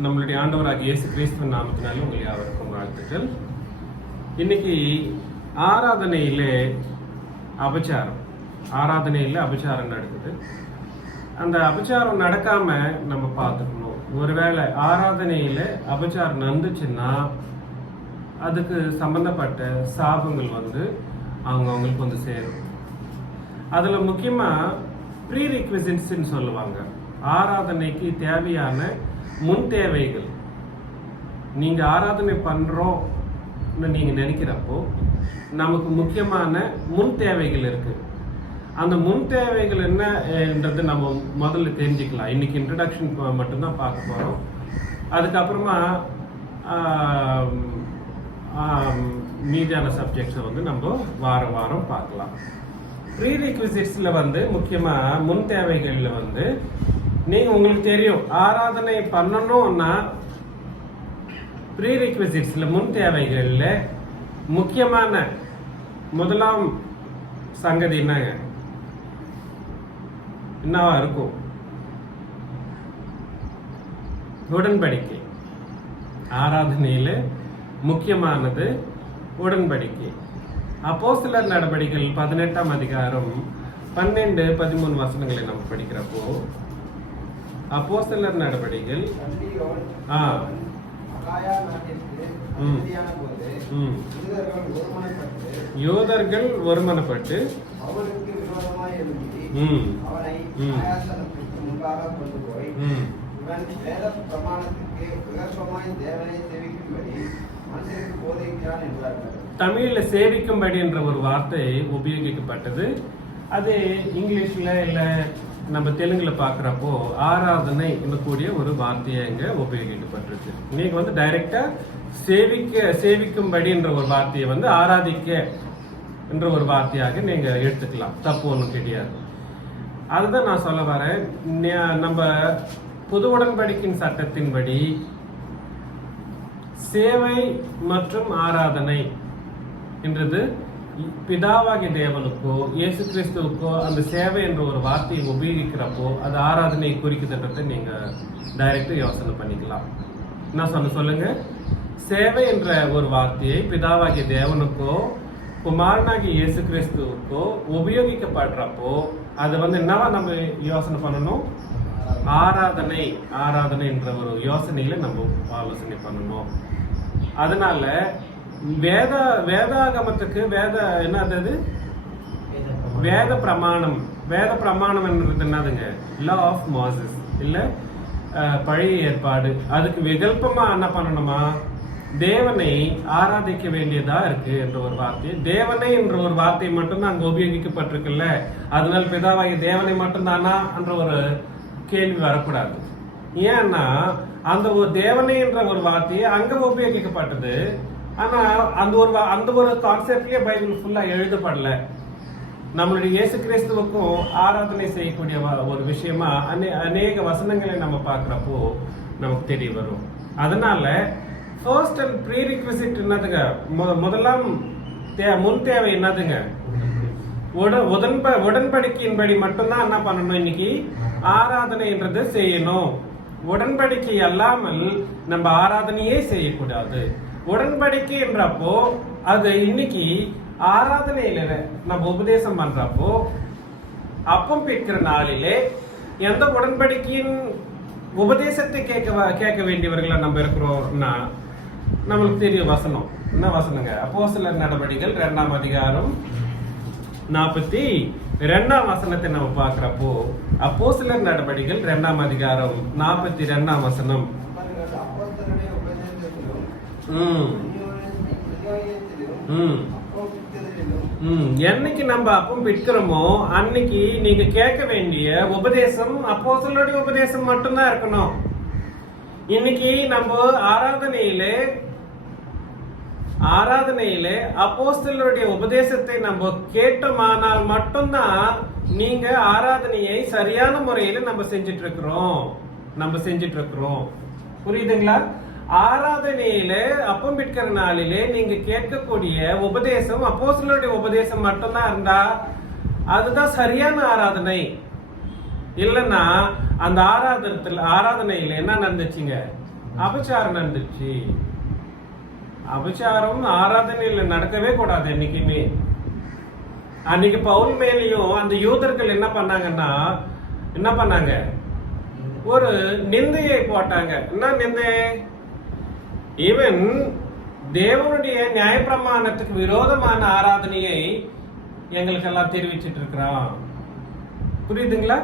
நம்மளுடைய ஆண்டவராகிய இயேசு கிறிஸ்துவின் நாமத்தினால உங்கள் யாவருக்கும் வாழ்த்துக்கள். இன்னைக்கு ஆராதனையிலே அபச்சாரம் நடக்குது. அந்த அபச்சாரம் நடக்காம நம்ம பார்த்துக்கணும். ஒருவேளை ஆராதனையில அபச்சாரம் நடந்துச்சுன்னா அதுக்கு சம்பந்தப்பட்ட சாபங்கள் அவங்களுக்கு சேரும். அதுல முக்கியமா ப்ரீ ரிக்விசிட்ஸ்ன்னு சொல்லுவாங்க. ஆராதனைக்கு தேவையான முன் தேவைகள். நீங்க ஆராதனை பண்றோம்னு நீங்க நினைக்கிறப்போ நமக்கு முக்கியமான முன் தேவைகள் இருக்கு. அந்த முன் தேவைகள் என்னன்றது நம்ம முதல்ல தெரிஞ்சுக்கலாம். இன்னைக்கு இன்ட்ரடக்ஷன் மட்டும்தான் பார்க்க போறோம். அதுக்கப்புறமா மீதியான சப்ஜெக்ட்ஸை நம்ம வாரம் பார்க்கலாம். ப்ரீ ரிக்விசிட்ஸ்ல முக்கியமா முன் தேவைகள்ல நீங்க உங்களுக்கு தெரியும், ஆராதனை பண்ணணும்னா ப்ரீ ரிக்விசிட்ஸ்ல முன் தேவைகள்ல முக்கியமான முதலாம் சங்கதி என்னவா இருக்கும்? உடன்படிக்கை. ஆராதனையில முக்கியமானது உடன்படிக்கை. அப்போஸ்தலர் நடபடிகள் 18ஆம் அதிகாரம் 12-13 வசனங்களை நம்ம படிக்கிறப்போ, அப்போஸ்தலர் நடபடிகள் யூதர்கள் ஒருமனப்பட்டு தமிழ்ல சேவிக்கும்படி என்ற ஒரு வார்த்தை உபயோகிக்கப்பட்டது. அது இங்கிலீஷ்ல இல்ல நம்ம தெலுங்குல பாக்குறப்போ ஆராதனை கூடிய ஒரு வார்த்தையை இங்க உபயோகிக்கப்பட்டிருக்கு. நீங்க டைரக்டா சேவிக்கும்படி என்ற ஒரு வார்த்தையை ஆராதிக்க என்ற ஒரு வார்த்தையாக நீங்க எடுத்துக்கலாம். தப்பு ஒன்றும் கிடையாது. அதுதான் நான் சொல்ல வரேன். நம்ம புது உடன்படிக்கையின் சட்டத்தின்படி சேவை மற்றும் ஆராதனை என்றது பிதாவாகிய தேவனுக்கோ இயேசு கிறிஸ்துவுக்கோ அந்த சேவை என்ற ஒரு வார்த்தையை உபயோகிக்கிறப்போ அது ஆராதனையை குறிக்கிறத நீங்க டைரக்டா யோசனை பண்ணிக்கலாம். நான் சொல்லுங்க, சேவை என்ற ஒரு வார்த்தையை பிதாவாகிய தேவனுக்கோ குமாரனாகிய இயேசு கிறிஸ்துவுக்கோ உபயோகிக்கப்படுறப்போ அது என்னவா நம்ம யோசனை பண்ணணும்? ஆராதனை என்ற ஒரு யோசனையில நம்ம ஆலோசனை பண்ணணும். அதனால வேதாகமத்துக்கு வேத பிரமாணம் என்றது என்னதுங்க? லா ஆஃப் மோசஸ் இல்ல பழைய ஏற்பாடு. அதுக்கு விகல்பமா என்ன பண்ணணுமா? தேவனை ஆராதிக்க வேண்டியதா இருக்கு என்ற ஒரு வார்த்தை. தேவனை என்ற ஒரு வார்த்தை மட்டும்தான் அங்க உபயோகிக்கப்பட்டிருக்குல்ல. அதனால பிதாவாகிய தேவனை மட்டும்தானா என்ற ஒரு கேள்வி வரக்கூடாது. ஏன்னா அந்த ஒரு தேவனை என்ற ஒரு வார்த்தையை அங்க உபயோகிக்கப்பட்டது. ஆனா அந்த ஒரு கான்செப்ட்லயே பைபிள் ஃபுல்லா எழுதப்படல. நம்மளுடைய இயேசு கிறிஸ்துவுக்கும் ஆராதனை செய்யக்கூடிய ஒரு விஷயமா அநேக வசனங்களை நம்ம பார்க்கிறப்போ நமக்கு தெரிய வரும். அதனால ஃபர்ஸ்ட் அண்ட் ப்ரீ ரிக்விசிட் என்னதுங்க? முதலாம் முன் தேவை என்னதுங்க? உடன்படிக்கையின்படி மட்டும்தான் என்ன பண்ணணும்? இன்னைக்கு ஆராதனைன்றது செய்யணும். உடன்படிக்கை அல்லாமல் நம்ம ஆராதனையே செய்யக்கூடாது. உடன்படிக்கை என்றப்போ அது இன்னைக்கு ஆராதனையில நம்ம உபதேசம் பண்றப்போ அப்பம் பிற்கிற நாளிலே எந்த உடன்படிக்கையின் உபதேசத்தை கேட்க வேண்டியவர்களா நம்ம இருக்கிறோம்னா நம்மளுக்கு தெரிய வசனம். என்ன வசனங்க? அப்போஸ்தலர் நடபடிகள் 2ஆம் அதிகாரம் 42ஆம் வசனத்தை நம்ம பார்க்கிறப்போ, அப்போஸ்தலர் நடபடிகள் 2ஆம் அதிகாரம் 42ஆம் வசனம். என்னைக்கு நம்ம அப்பம் பிற்கிறோமோ அன்னைக்கு நீங்க கேட்க வேண்டிய உபதேசம் அப்போஸ்தலருடைய உபதேசம் மட்டும்தான் இருக்கணும். இன்னைக்கு நம்ம ஆராதனையிலே அப்போஸ்தலருடைய உபதேசத்தை நம்ம கேட்டோமானால் மட்டும்தான் நீங்க ஆராதனையை சரியான முறையில நம்ம செஞ்சிட்டு இருக்கிறோம். புரியுதுங்களா? ஆராதனையில அப்பம் பிற்கிற நாளிலே நீங்க கேட்கக்கூடிய உபதேசம் அப்போஸ்தலருடைய உபதேசம் மட்டும்தான் இருந்தா அதுதான் சரியான ஆராதனை. இல்லைன்னா அந்த ஆராதனையில என்ன நடந்துச்சுங்க? அபச்சாரம் நடந்துச்சு. அபச்சாரம் ஆராதனையில நடக்கவே கூடாது என்னைக்குமே. அன்னைக்கு பவுல் மேலையும் அந்த யூதர்கள் என்ன பண்ணாங்க, ஒரு நிந்தையை போட்டாங்க. என்ன நிந்தை? இவன் தேவனுடைய நியாயப்பிரமாணத்துக்கு விரோதமான ஆராதனையை எங்களுக்கெல்லாம் தெரிவிச்சிட்டு இருக்கிறான். புரியுதுங்களா?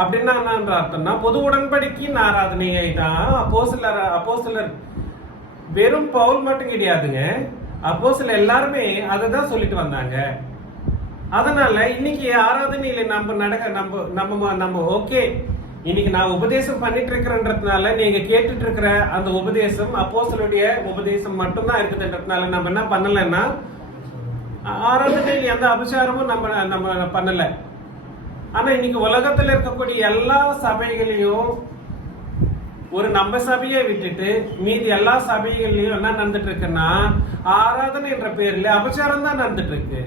அப்படின்னா என்ன அர்த்தம்னா, பொது உடன்படிக்கையின் ஆராதனையை தான் அப்போஸ்தலர் வெறும் பவுல் மட்டும் கிடையாதுங்க, அப்போஸ்தலர் எல்லாருமே அதை தான் சொல்லிட்டு வந்தாங்க. அதனால இன்னைக்கு ஆராதனையில நம்ம ஓகே, இன்னைக்கு நான் உபதேசம் பண்ணிட்டு இருக்கிறேன்றதுனால நீங்க கேட்டுட்டு இருக்கிற அந்த உபதேசம் அப்போஸ்தலருடைய உபதேசம் மட்டும்தான் இருக்குதுன்றதுனால நம்ம என்ன பண்ணலன்னா, ஆராதனையில் எந்த அபச்சாரமும் நம்ம பண்ணல. ஆனா இன்னைக்கு உலகத்துல இருக்கக்கூடிய எல்லா சபைகளையும் ஒரு நம்ம சபையை விட்டுட்டு மீதி எல்லா சபைகள்லயும் என்ன நடந்துட்டு இருக்குன்னா, ஆராதனை என்ற பேர்ல அபச்சாரம் தான் நடந்துட்டு இருக்கு.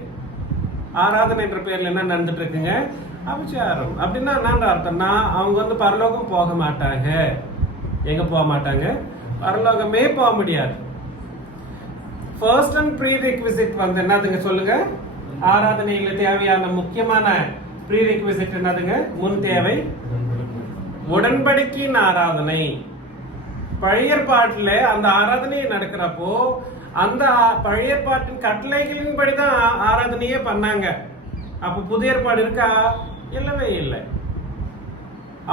ஆராதனை என்ற பேர்ல என்ன நடந்துட்டு இருக்குங்க? அபச்சாரம். அப்படின்னா என்ன அர்த்தம்னா, அவங்க பரலோகம் போக மாட்டாங்க. எங்க போக மாட்டாங்க? பரலோகமே போக முடியாது. ஃபர்ஸ்ட் அண்ட் ப்ரீ ரெக்விசிட் என்னதுங்க சொல்லுங்க? ஆராதனையில தேவையான முக்கியமான ப்ரீ ரெக்விசிட் என்னதுங்க? முன் தேவை உடன்படிக்கையின் ஆராதனை. பழைய ஏற்பாட்டுல அந்த ஆராதனை நடக்கிறப்போ அந்த பழைய ஏற்பாட்டின் கட்டளைகளின் படிதான் ஆராதனையே பண்ணாங்க. அப்ப புதிய ஏற்பாடு இருக்கா? இல்லவே இல்லை.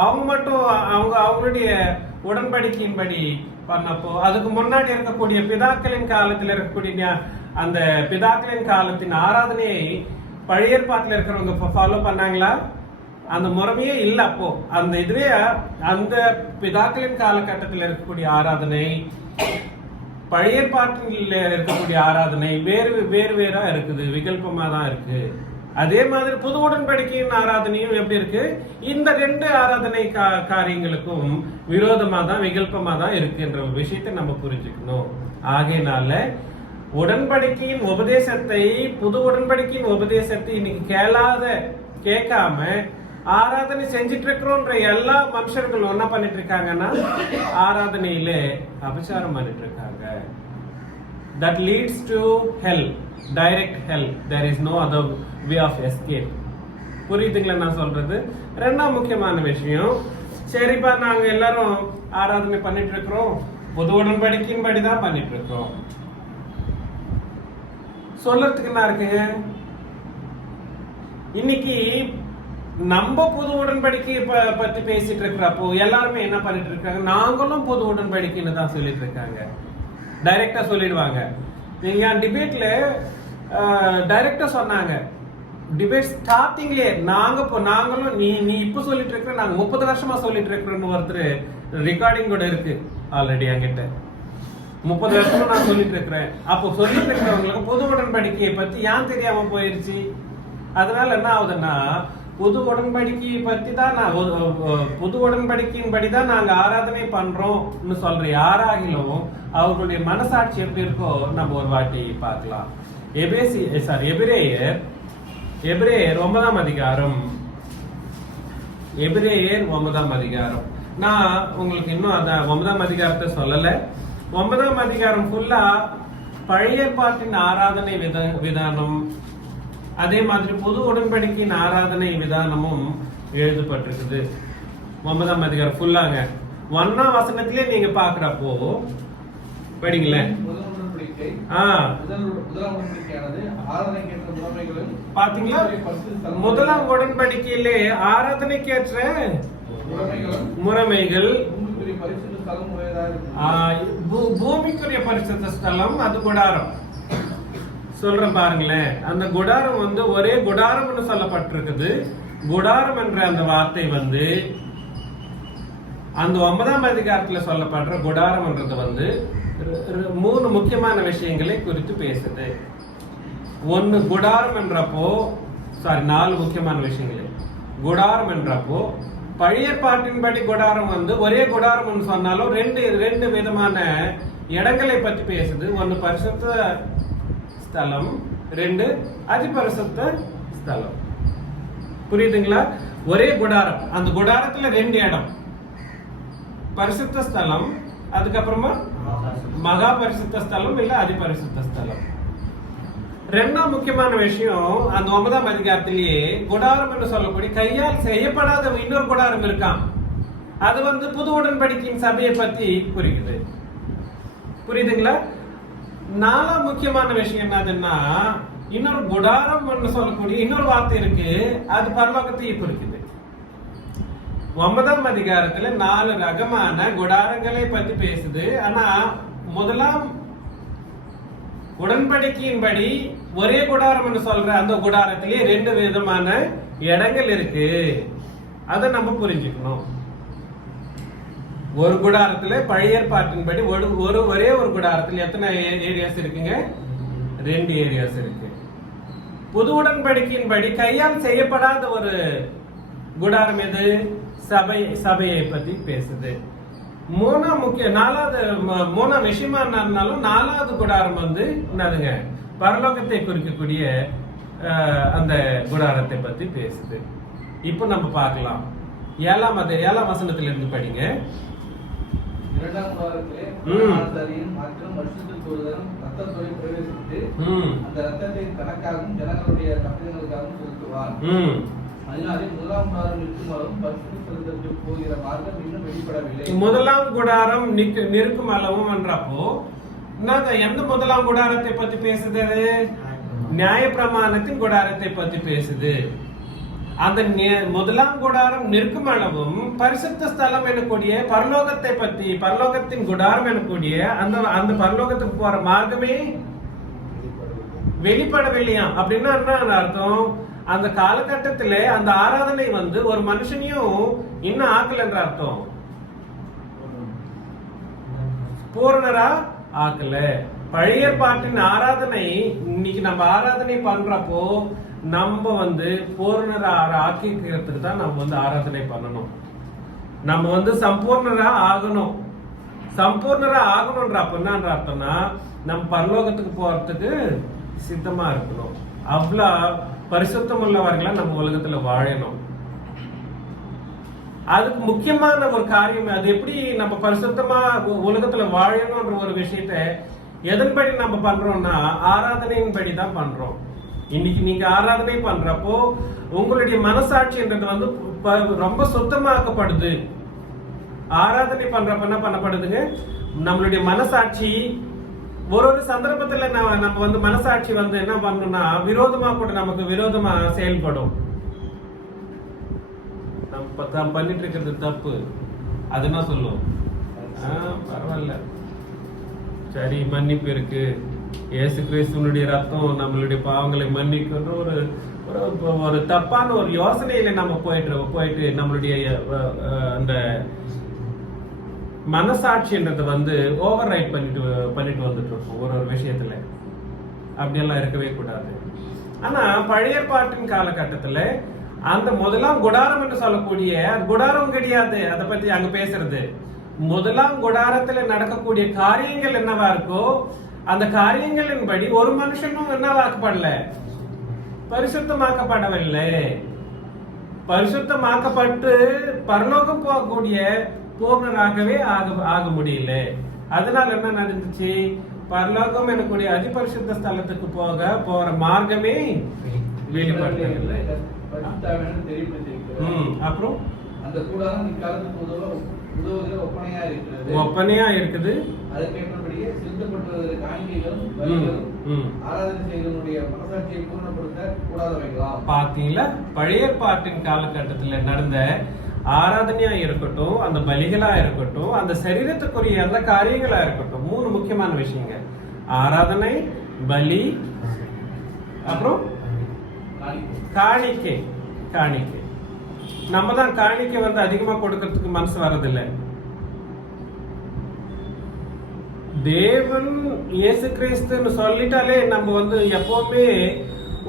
அவங்க மட்டும் அவங்களுடைய உடன்படிக்கையின்படி பண்ணப்போ அதுக்கு முன்னாடி இருக்கக்கூடிய பிதாக்களின் காலத்தில் இருக்கக்கூடிய அந்த பிதாக்களின் காலத்தின் ஆராதனையை பழைய ஏற்பாட்டில் இருக்கிறவங்க ஃபாலோ பண்ணாங்களா? அந்த முறைமையே இல்லை. அப்போ அந்த இதுவே அந்த பிதாக்களின் காலகட்டத்தில் இருக்கக்கூடிய ஆராதனை, பழைய ஏற்பாட்டில் இருக்கக்கூடிய ஆராதனை வேறா இருக்குது, விகல்பமா தான் இருக்கு. அதே மாதிரி புது உடன்படிக்கையின் ஆராதனையும் எப்படி இருக்கு? இந்த ரெண்டு ஆராதனை காரியங்களுக்கும் விரோதமா தான், விகல்பமா தான் இருக்குன்ற ஒரு விஷயத்தை நம்ம புரிஞ்சுக்கணும். ஆகையினால உடன்படிக்கையின் உபதேசத்தை, புது உடன்படிக்கையின் உபதேசத்தை இன்னைக்கு கேட்காம ஆராதனை செஞ்சிட்டு இருக்கிறோன்ற எல்லா மனுஷர்களும் என்ன பண்ணிட்டு இருக்காங்கன்னா, ஆராதனையில அபச்சாரம் பண்ணிட்டு இருக்காங்க. That leads to hell, direct hell. There is no other way of escape. புரியுதுங்களா நான் சொல்றது? ரெண்டாம் முக்கியமான விஷயம், சரிப்பா நாங்க எல்லாரும் ஆராதனை பண்ணிட்டு இருக்கிறோம், புது உடன்படிக்கையின் படிதான் பண்ணிட்டு இருக்கிறோம். சொல்றதுக்கு என்ன இருக்குங்க? இன்னைக்கு நம்ம புது உடன்படிக்கையை பத்தி பேசிட்டு இருக்கிறப்போ எல்லாருமே என்ன பண்ணிட்டு இருக்காங்க? நாங்களும் புது உடன்படிக்கைன்னு தான் சொல்லிட்டு இருக்காங்க. டைரக்டா சொல்லிடுவாங்க. நீங்க டிபேட்ல டைரக்டா சொன்னாங்க. டிபேட் ஸ்டார்டிங்லயே நாங்களும் நீ இப்ப சொல்லிட்டு இருக்கிற, நாங்க 30 வருஷமா சொல்லிட்டு இருக்கிறோம்னு ஒருத்தர் ரெக்கார்டிங் கூட இருக்கு ஆல்ரெடி என்கிட்ட. 30 வருஷமா நான் சொல்லிட்டு இருக்கிறேன். அப்போ சொல்லிட்டு இருக்கிறவங்களுக்கு புது உடன்படிக்கையை பத்தி ஏன் தெரியாம போயிருச்சு? அதனால என்ன ஆகுதுன்னா, புது உடன்படிக்கையை பத்தி தான் புது உடன்படிக்கையின் படிதான் நாங்க ஆராதனை பண்றோம்னு சொல்ற யாராகிலும் அவர்களுடைய மனசாட்சி எப்படி இருக்கோ நம்ம ஒரு வாட்டி பார்க்கலாம். எபிரேயர் 9ஆம் அதிகாரம். எபிரேயர் 9ஆம் அதிகாரம். நான் உங்களுக்கு இன்னும் அதான் 9ஆம் அதிகாரத்தை சொல்லல. 9ஆம் அதிகாரம் ஃபுல்லா பழைய ஏற்பாட்டின் ஆராதனை விதானம், அதே மாதிரி புது உடன்படிக்கையின் ஆராதனை விதானமும் எழுதப்பட்டிருக்குது. 9ஆம் அதிகாரம் ஃபுல்லாங்க. 1ஆம் வசனத்திலே நீங்க பாக்குறப்போ படிங்களேன். பாத்தீங்களா? முதலாம் உடன்படிக்கையிலே ஆராதனைக்கேற்ற முறைமைகள், பூமிக்குரிய பரிசுத்த ஸ்தலம், அது குடாரம். சொல்றேன் பாருங்களேன். அந்த குடாரம் ஒரே குடாரம்னு சொல்லப்பட்டிருக்குது. குடாரம் என்ற அந்த வார்த்தை அந்த 9ஆம் அதிகாரத்துல சொல்லப்படுற குடாரம்ன்றது 3 முக்கியமான விஷயங்களை குறித்து பேசுது. ஒன்னு குடாரம் என்றப்போ 4 முக்கியமான விஷயங்கள். குடாரம் என்றப்போ பழைய பாட்டின்படி குடாரம் ஒரே குடாரம் சொன்னாலும் ரெண்டு விதமான இடங்களை பத்தி பேசுது. ஒன்னு பரிசுத்த ஸ்தலம், 2 அதிபரிசுத்த ஸ்தலம். புரியுதுங்களா? ஒரே குடாரம், அந்த குடாரத்துல 2 இடம், பரிசுத்த ஸ்தலம், அதுக்கப்புறமா மகா பரிசுத்த ஸ்தலம் இல்ல அதி பரிசுத்த ஸ்தலம். ரெண்டாம் முக்கியமான விஷயம், அந்த 9ஆம் அதிகாரத்திலேயே குடாரம் என்று சொல்லக்கூடிய கையால் செய்யப்படாத இன்னொரு குடாரம் இருக்கான். அது புது உடன்படிக்கையின் சபையை பத்தி குறிக்குது. புரியுதுங்களா? 4ஆம் முக்கியமான விஷயம் என்னதுன்னா, இன்னொரு குடாரம் என்று சொல்லக்கூடிய இன்னொரு வார்த்தை இருக்கு, அது பரலோகத்தை குறிக்குது. 9ஆம் அதிகாரத்துல 4 ரகமான குடாரங்களை பத்தி பேசுது. ஆனா முதலாம் உடன்படிக்கையின்படி ஒரே குடாரம் என்று சொல்ற அந்த குடாரத்திலேயே 2 விதமான இடங்கள் இருக்கு. அதை நம்ம புரிஞ்சுக்கணும். ஒரு குடாரத்துல பழைய ஏற்பாட்டின்படி ஒரே ஒரு குடாரத்தில் எத்தனை ஏரியாஸ் இருக்குங்க? 2 ஏரியாஸ் இருக்கு. புது உடன்படிக்கையின்படி கையால் செய்யப்படாத ஒரு குடாரம் எது? சபையை பத்தி பேசுது. மூணாம் விஷயமா இருந்தாலும் 4வது குடாரம் என்னதுங்க? பரலோகத்தை குறிக்கக்கூடிய அந்த குடாரத்தை பத்தி பேசுது. இப்போ நம்ம பார்க்கலாம். 7ஆம் வசனத்துல இருந்து படிங்க. 2ஆம் குடாரத்திலே மற்றும் வருஷத்துக்கு ஒரு தரம் ரத்தத்தோடு பிரவேசித்து அந்த ரத்தத்தை தனக்காகவும் ஜனங்களுடைய தப்பிதங்களுக்காகவும் செலுத்துவார். அதனாலே முதலாம் குடாரம் நிற்கும் பரிசுத்த ஸ்தலத்திற்கு போகிற மார்க்கம் இன்னும் வெளிப்படவில்லை. முதலாம் குடாரம் நிற்கும் அளவும் என்றப்போ எந்த முதலாம் குடாரத்தை பத்தி பேசுது? நியாயப்பிரமாணத்தின் குடாரத்தை பத்தி பேசுது. அந்த முதலாம் குடாரம் நிற்கும் அளவும் பரிசுத்த ஸ்தலம் எனக்கூடிய பரலோகத்தை பத்தி, பரலோகத்தின் குடாரம் எனக்கூடிய அந்த பரலோகத்துக்கு போற மார்க்கமே வெளிப்படவில்லையா? அப்படின்னா என்ன அர்த்தம்? அந்த காலகட்டத்துல அந்த ஆராதனை ஒரு மனுஷனையும் இன்னும் ஆக்கல என்ற அர்த்தம். பூர்ணரா ஆக்கல. பழைய பாட்டின் ஆராதனை இன்னைக்கு நம்ம ஆராதனை பண்றப்போ நம்ம பூர்ணரா ஆக்கிக்கிறதுக்கு தான் நம்ம ஆராதனை பண்ணணும். நம்ம சம்பூர்ணரா ஆகணும். சம்பூர்ணரா ஆகணும்ன்றப்ப என்னன்ற அர்த்தம்னா நம்ம பரலோகத்துக்கு போறதுக்கு சித்தமா இருக்கணும். அவ்வளவு பரிசுத்தம் உள்ளவர்களா நம்ம உலகத்துல வாழணும். அதுக்கு முக்கியமான ஒரு காரியம், அது எப்படி நம்ம பரிசுத்தமா உலகத்துல வாழணும்ன்ற ஒரு விஷயத்த எதன்படி நம்ம பண்றோம்னா ஆராதனையின் படி தான் பண்றோம். இன்னைக்கு நீங்க ஆராதனை பண்றப்போ உங்களுடைய மனசாட்சின்றது ரொம்ப சுத்தமாக்கப்படுது. ஆராதனை பண்றப்ப என்ன பண்ணப்படுதுங்க? நம்மளுடைய மனசாட்சி ஒரு சந்தர்ப்பத்துல நம்ம மனசாட்சி என்ன பண்ணணும்னா விரோதமா கூட நமக்கு விரோதமா செயல்படும். நம்ம பண்ணிட்டு இருக்கிறது தப்பு, அது என்ன சொல்லும்? பரவாயில்ல, சரி, மன்னிப்பு இருக்கு, இயேசு கிறிஸ்துவனுடைய ரத்தம் நம்மளுடைய பாவங்களை மன்னிக்கின்ற ஒரு தப்பான ஒரு யோசனையில நம்ம போயிட்டு நம்மளுடைய அந்த மனசாட்சின்றது ஓவர் ரைட் பண்ணிட்டு வந்துட்டு இருக்கோம் ஒரு விஷயத்துல. அப்படியெல்லாம் இருக்கவே கூடாது. ஆனா பழைய பாட்டின் காலகட்டத்துல அந்த முதலாம் குடாரம் என்று சொல்லக்கூடிய குடாரம் கிடையாது. அதை பத்தி அங்க பேசுறது முதலாம் குடாரத்துல நடக்கக்கூடிய காரியங்கள் என்னவா இருக்கோ அந்த காரியங்களின்படி ஒரு மனுஷனும் என்னவாக்கப்படல, பரிசுத்தமாக்கப்படவில்லை. பரிசுத்தமாக்கப்பட்டு பரலோகம் போகக்கூடிய பூர்ணராகவே ஆக முடியல. அதனால என்ன நடந்துச்சு? பரலோகம் எனக்கூடிய அதிபரிசுத்த ஸ்தலத்துக்கு போற மார்க்கமே வெளிப்படவில்லை. அப்புறம் அந்த கூடாரம் இக்காலத்துக்கு ஒப்பனையா இருக்குது. அதற்கேற்றபடியே செலுத்தப்பட்ட காணிக்கைகளும் ஆராதனை செய்தவனுடைய மனசாட்சியை பூர்ணப்படுத்த கூடாதவைகளாம். பாத்தீங்களா? பழைய பாட்டின் காலகட்டத்துல நடந்த ஆராதனையா இருக்கட்டும், அந்த பலிகளா இருக்கட்டும், அந்த சரீரத்துக்குரிய அந்த காரியங்களா இருக்கட்டும், 3 முக்கியமான விஷயங்க: ஆராதனை, பலி, அப்புறம் காணிக்கை. நம்ம தான் காணிக்கை அதிகமா கொடுக்கறதுக்கு மனசு வர்றதில்லை. தேவன் இயேசு கிறிஸ்துன்னு சொல்லிட்டாலே நம்ம எப்பவுமே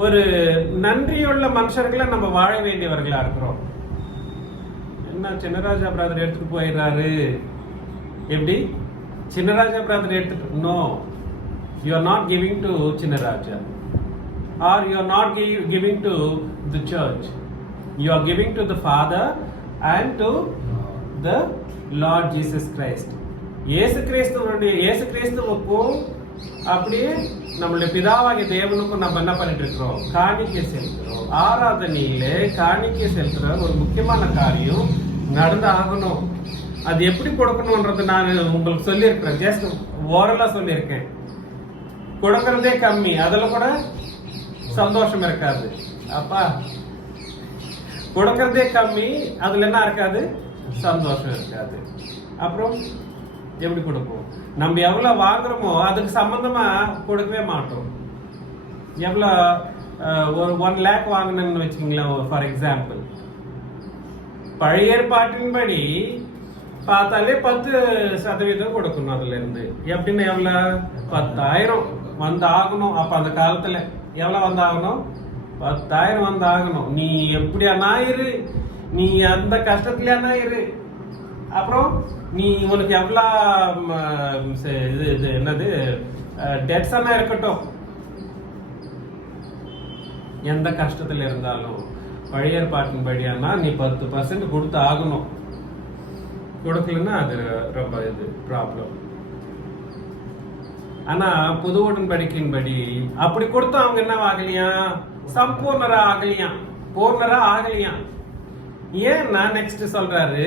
ஒரு நன்றியுள்ள மனுஷர்களை நம்ம வாழ வேண்டியவர்களா இருக்கிறோம். என்ன சின்னராஜா பிரதர் எடுத்துட்டு போயிடுறாரு, எப்படி சின்னராஜா பிரதர் எடுத்துட்டு? No, you are not giving to Chinnaraja, or you are not giving to the church. You are giving to the Father and to the Lord Jesus Christ. இயேசு கிறிஸ்துவுக்கும் அப்படியே நம்மளுடைய பிதாவாகிய தேவனுக்கும் நம்ம என்ன பண்ணிட்டு இருக்கிறோம்? காணிக்கை செலுத்துறோம். ஆராதனையில காணிக்கை செலுத்துற ஒரு முக்கியமான காரியம் நடந்து ஆகணும். அது எப்படி கொடுக்கணும்ன்றது நான் உங்களுக்கு சொல்லியிருக்கிறேன். ஜஸ்ட் ஓரலா சொல்லியிருக்கேன். கொடுக்கறதே கம்மி, அதுல கூட சந்தோஷம் இருக்காது. அப்பா கொடுக்கறதே கம்மி, அதுல என்ன இருக்காது? சந்தோஷம் இருக்காது. அப்புறம் எப்படி கொடுப்போம்? நம்ம எவ்வளவு வாங்குறோமோ அதுக்கு சம்பந்தமா கொடுக்கவே மாட்டோம். எவ்வளவு ஒரு 1 lakh வாங்கினேன்னு வச்சுக்கீங்களேன் ஃபார் எக்ஸாம்பிள். பழைய ஏற்பாட்டின்படி பார்த்தாலே 10% கொடுக்கணும். அதுல இருந்து எப்படின்னு எவ்வளவு? 10,000 வந்து ஆகணும். அப்ப அந்த காலத்துல எவ்வளவு வந்து ஆகணும்? 10,000 வந்து ஆகணும். நீ எப்படியானா இரு, நீ அந்த கஷ்டத்துலயானா இரு. அப்புறம் நீ உனக்கு எவ்வளவு என்னது டெட்ஸ் எல்லாம் இருக்கட்டும், எந்த கஷ்டத்துல இருந்தாலும் பழைய ஏற்பாட்டின் படியானா நீ 10% கொடுத்து ஆகணும். கொடுக்கலன்னா அது ரொம்ப இது ப்ராப்ளம். ஆனா புது உடன்படிக்கையின்படி அப்படி கொடுத்தா அவங்க என்ன ஆகலையா? சம்பூர்ணரா ஆகலையா, பூர்ணரா ஆகலையா. ஏன்னா நெக்ஸ்ட் சொல்றாரு,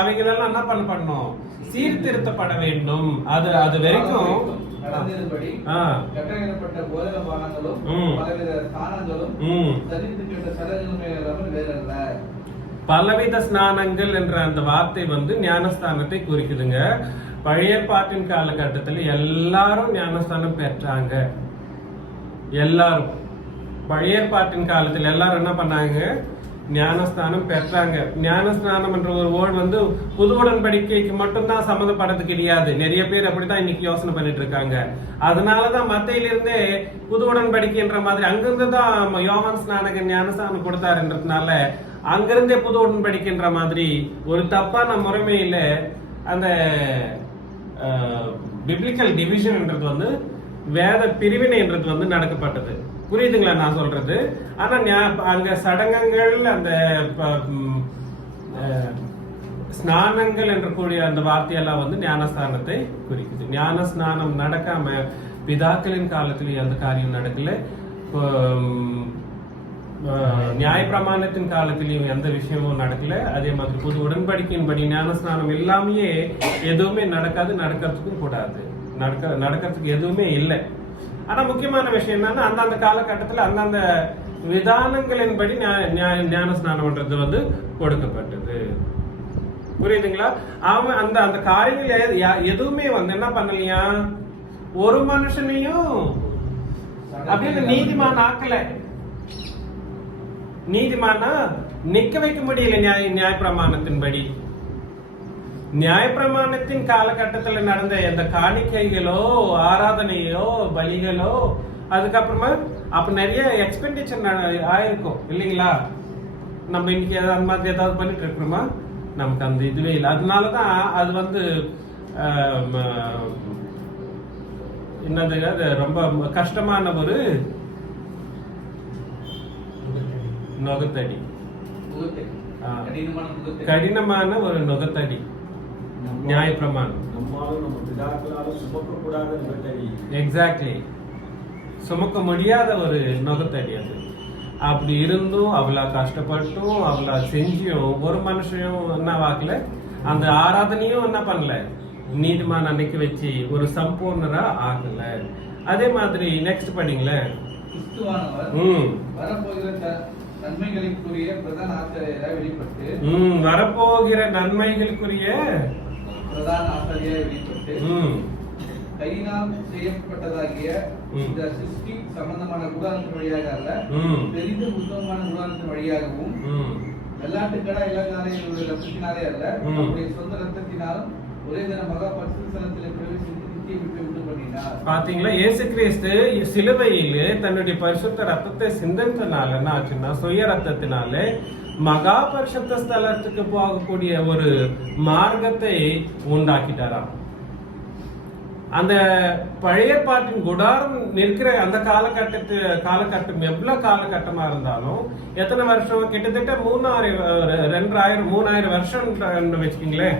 அவைகளெல்லாம் என்ன பண்ணணும்? சீர்திருத்தப்பட வேண்டும். அது வரைக்கும் பலவித ஸ்நானங்கள் என்ற அந்த வார்த்தை வந்து ஞானஸ்தானத்தை குறிக்குதுங்க. பழைய பாட்டின் காலகட்டத்தில் எல்லாரும் ஞானஸ்தானம் பெற்றாங்க. எல்லாரும் பழைய பாட்டின் காலத்தில் எல்லாரும் என்ன பண்ணாங்க? ஞானஸ்தானம் பெற்றாங்க. ஞானஸ்தானம் என்ற ஒரு வேர்டு வந்து புது உடன்படிக்கைக்கு மட்டும்தான் சம்மந்தப்படது கிடையாது. நிறைய பேர் அப்படித்தான் இன்னைக்கு யோசனை பண்ணிட்டு இருக்காங்க. அதனாலதான் மத்தையிலிருந்தே புது உடன்படிக்கைன்ற மாதிரி அங்கிருந்து தான் யோவான் ஸ்நானகன் ஞானஸ்தானம் கொடுத்தாருன்றதுனால அங்கிருந்தே புது உடன்படிக்கைன்ற மாதிரி ஒரு தப்பான முறைமையில அந்த பிப்ளிக்கல் டிவிஷன்ன்றது வந்து வேத பிரிவினைன்றது வந்து நடக்கப்பட்டது. புரியுதுங்களா நான் சொல்றது? ஆனா அங்க சடங்குகள், அந்த ஸ்நானங்கள் என்று கூடிய அந்த வார்த்தையெல்லாம் வந்து ஞானஸ்தானத்தை குறிக்குது. ஞான ஸ்நானம் நடக்காம பிதாக்களின் காலத்திலேயே அந்த காரியம் நடக்கல. நியாய பிரமாணத்தின் காலத்திலையும் எந்த விஷயமும் நடக்கல. அதே மாதிரி புது உடன்படிக்கையின்படி ஞானஸ்நானம் இல்லாமயே எதுவுமே நடக்காது, நடக்கிறதுக்கும் கூடாது, நடக்கிறதுக்கு எதுவுமே இல்லை. ஆனா முக்கியமான விஷயம் என்னன்னா அந்தந்த காலகட்டத்தில் அந்தந்த விதானங்களின்படி ஞான ஸ்நானம்ன்றது வந்து கொடுக்கப்பட்டது. புரியுதுங்களா? அவன் அந்த அந்த காரியங்கள் எதுவுமே வந்து என்ன பண்ணலையா? ஒரு மனுஷனையும் அப்படின்னு நீதிமான் ஆக்கல. நீதிமானா நிக்க வைக்க முடியல. நியாயப்பிரமாணத்தின்படி நியாயப்பிரமாணத்தின் காலகட்டத்தில் நடந்த எந்த காணிக்கைகளோ ஆராதனையோ பலிகளோ அதுக்கப்புறமா அப்ப நிறைய எக்ஸ்பெண்டிச்சர் ஆயிருக்கும் இல்லைங்களா? நம்ம இன்னைக்கு அந்த மாதிரி ஏதாவது பண்ணிட்டு இருக்கிறோமா? நமக்கு அந்த இதுவே இல்லை. அதனாலதான் அது வந்து என்னது, அது ரொம்ப கஷ்டமான ஒரு நுகத்தடி, கடினமான ஒரு நுகத்தடி நியாயப்பிரமாணம். எக்ஸாக்ட்லி, சுமக்க முடியாத ஒரு நுகத்தடி அது. அப்படி இருந்தும் அவ்வளவு கஷ்டப்பட்டும் அவ்வளவு செஞ்சியும் ஒரு மனுஷனும் என்ன ஆகல, அந்த ஆராதனையும் என்ன பண்ணல, நீதிமான் அன்னைக்கு வச்சு ஒரு சம்பூர்ணரா ஆகல. அதே மாதிரி நெக்ஸ்ட் படிங்களேன். நன்மைகளுக்குரிய பிரதான ஆசாரியராய் வெளிப்பட்டு வரப்போகிற நன்மைகளுக்குரிய பிரதான ஆசாரியராய் வெளிப்பட்டு கையினால் செய்யப்பட்டதாகிய இந்த சிருஷ்டி சம்பந்தமான கூடாரத்தின் வழியாக அல்ல, பெரித உத்தமமான கூடாரத்தின் வழியாகவும் வெள்ளாட்டுக்கடா இளங்காலைகளுடைய ரத்தத்தினாலே அல்ல, அவருடைய சொந்த ரத்தத்தினாலும் ஒரே தின மகா பரிசுத்தலத்திலே பிரவேசித்து நித்திய மீட்பை உண்டு பண்ணினார். பாத்தீங்களா? இயேசு கிறிஸ்து சிலுவையிலே தன்னுடைய பரிசுத்த ரத்தத்தை சிந்தனத்தினால என்ன ஆச்சுன்னா, சுய ரத்தத்தினால மகா பரிசுத்த ஸ்தலத்துக்கு போகக்கூடிய ஒரு மார்க்கத்தை உண்டாக்கிட்டாராம். அந்த பழைய பாட்டின் குடாரம் நிற்கிற அந்த காலகட்டம் எவ்வளவு காலகட்டமா இருந்தாலும் எத்தனை வருஷம், கிட்டத்தட்ட 3000 வருஷம் வச்சுக்கீங்களேன்.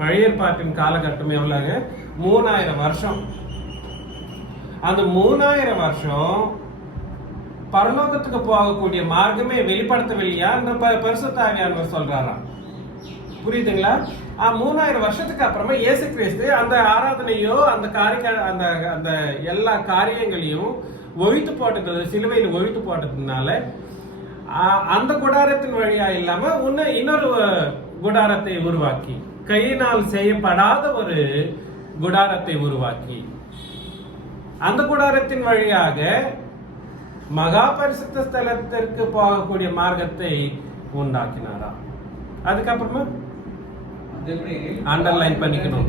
பழைய பாட்டின் காலகட்டம் எவ்வளவு? 3000 வருஷம். அந்த 3000 வருஷம் பரலோகத்துக்கு போகக்கூடிய மார்க்கமே வெளிப்படுத்தவில்லையா பரிசுத்த ஆவியானவர் சொல்றாராம். புரியுதுங்களா? 3000 வருஷத்துக்கு அப்புறமா இயேசு கிறிஸ்து அந்த ஆராதனையோ அந்த எல்லா காரியங்களையும் ஒழித்து போட்டது, சிலுவையில் ஒழித்து போட்டதுனால அந்த குடாரத்தின் வழியா இல்லாம இன்னொரு குடாரத்தை உருவாக்கி, கையினால் செய்யப்படாத ஒரு குடாரத்தை உருவாக்கி அந்த குடாரத்தின் வழியாக மகா பரிசுத்த ஸ்தலத்திற்கு போகக்கூடிய மார்க்கத்தை உண்டாக்கினாரா. அதுக்கப்புறமா அண்டர்லைன் பண்ணிக்கணும்.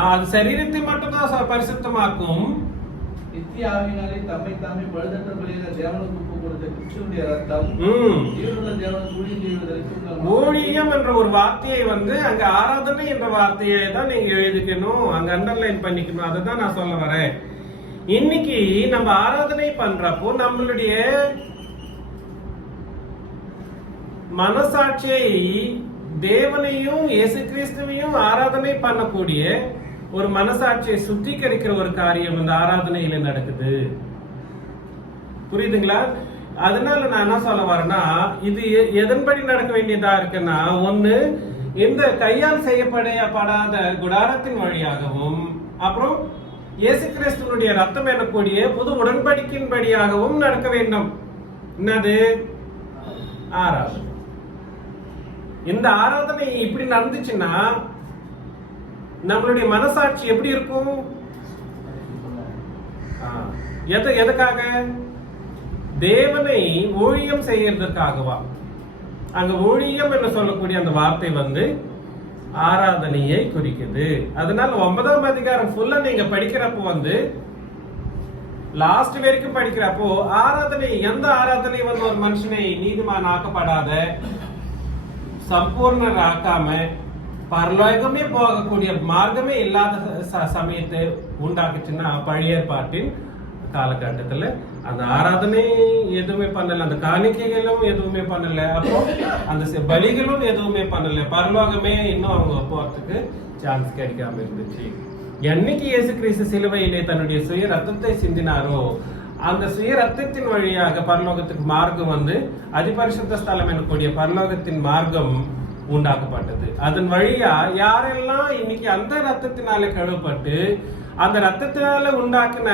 அது சரீரத்தை மட்டும் தான் பரிசுத்தமாக்கும். ஊழியம் என்ற ஒரு வார்த்தையை அங்க ஆராதனை என்ற வார்த்தையை தான் நீங்க எழுதிக்கணும், அங்க அண்டர்லைன் பண்ணிக்கணும். அதுதான் நான் சொல்ல வரேன். இன்னைக்கு நம்ம ஆராதனை பண்றப்போ நம்மளுடைய மனசாட்சியை, தேவனையும் இயேசு கிறிஸ்துவையும் ஆராதனை பண்ணக்கூடிய ஒரு மனசாட்சியை சுத்திகரிக்கிற ஒரு காரியம் இந்த ஆராதனையில நடக்குது. புரியுதுங்களா? அதனால நான் என்ன சொல்ல வரேன்னா, இது எதன்படி நடக்க வேண்டியதா இருக்குன்னா, ஒண்ணு இந்த கையால் செய்யப்படாத குடாரத்தின் வழியாகவும், அப்புறம் இயேசு கிறிஸ்துவனுடைய ரத்தம் எனக்கூடிய புது உடன்படிக்கையின் படியாகவும் நடக்க வேண்டும். என்னது? ஆராதனை. இந்த ஆராதனை இப்படி நடந்துச்சுன்னா நம்மளுடைய மனசாட்சி எப்படி இருக்கும்? எதுக்காக? தேவனை ஊழியம் செய்யறதுக்காகவா? அங்க ஊழியம் என்று சொல்லக்கூடிய அந்த வார்த்தை ஆராதனையை குறிக்குது. அதனால 9ஆம் அதிகாரம் ஃபுல்லா நீங்க படிக்கிறப்போ லாஸ்ட் வரைக்கும் படிக்கிறப்போ ஆராதனை, எந்த ஆராதனை ஒரு மனுஷனை நீதிமான் ஆக்கப்படாத, சம்பூர்ணர் ஆக்காம, பரலோகமே போகக்கூடிய மார்க்கமே இல்லாத சமயத்தை உண்டாக்குச்சுன்னா பழைய ஏற்பாட்டின் காலகட்டத்துல அந்த ஆராதனை எதுவுமே பண்ணல, அந்த காணிக்கைகளும் எதுவுமே பண்ணல, அப்போ அந்த பலிகளும் எதுவுமே பண்ணல, பரலோகமே இன்னும் அவங்க போறதுக்கு சான்ஸ் கிடைக்காம இருந்துச்சு. என்னைக்கு இயேசு கிறிஸ்து சிலுவையிலே தன்னுடைய சுய ரத்தத்தை சிந்தினாரோ அந்த சுய ரத்தத்தின் வழியாக பரலோகத்துக்கு மார்க்கம் அதிபரிசுத்த ஸ்தலம் எனக்கூடிய பரலோகத்தின் மார்க்கம் உண்டாக்கப்பட்டது. அதன் வழியா யாரெல்லாம் இன்னைக்கு அந்த ரத்தத்தினால கழுவப்பட்டு அந்த ரத்தத்தினால உண்டாக்கின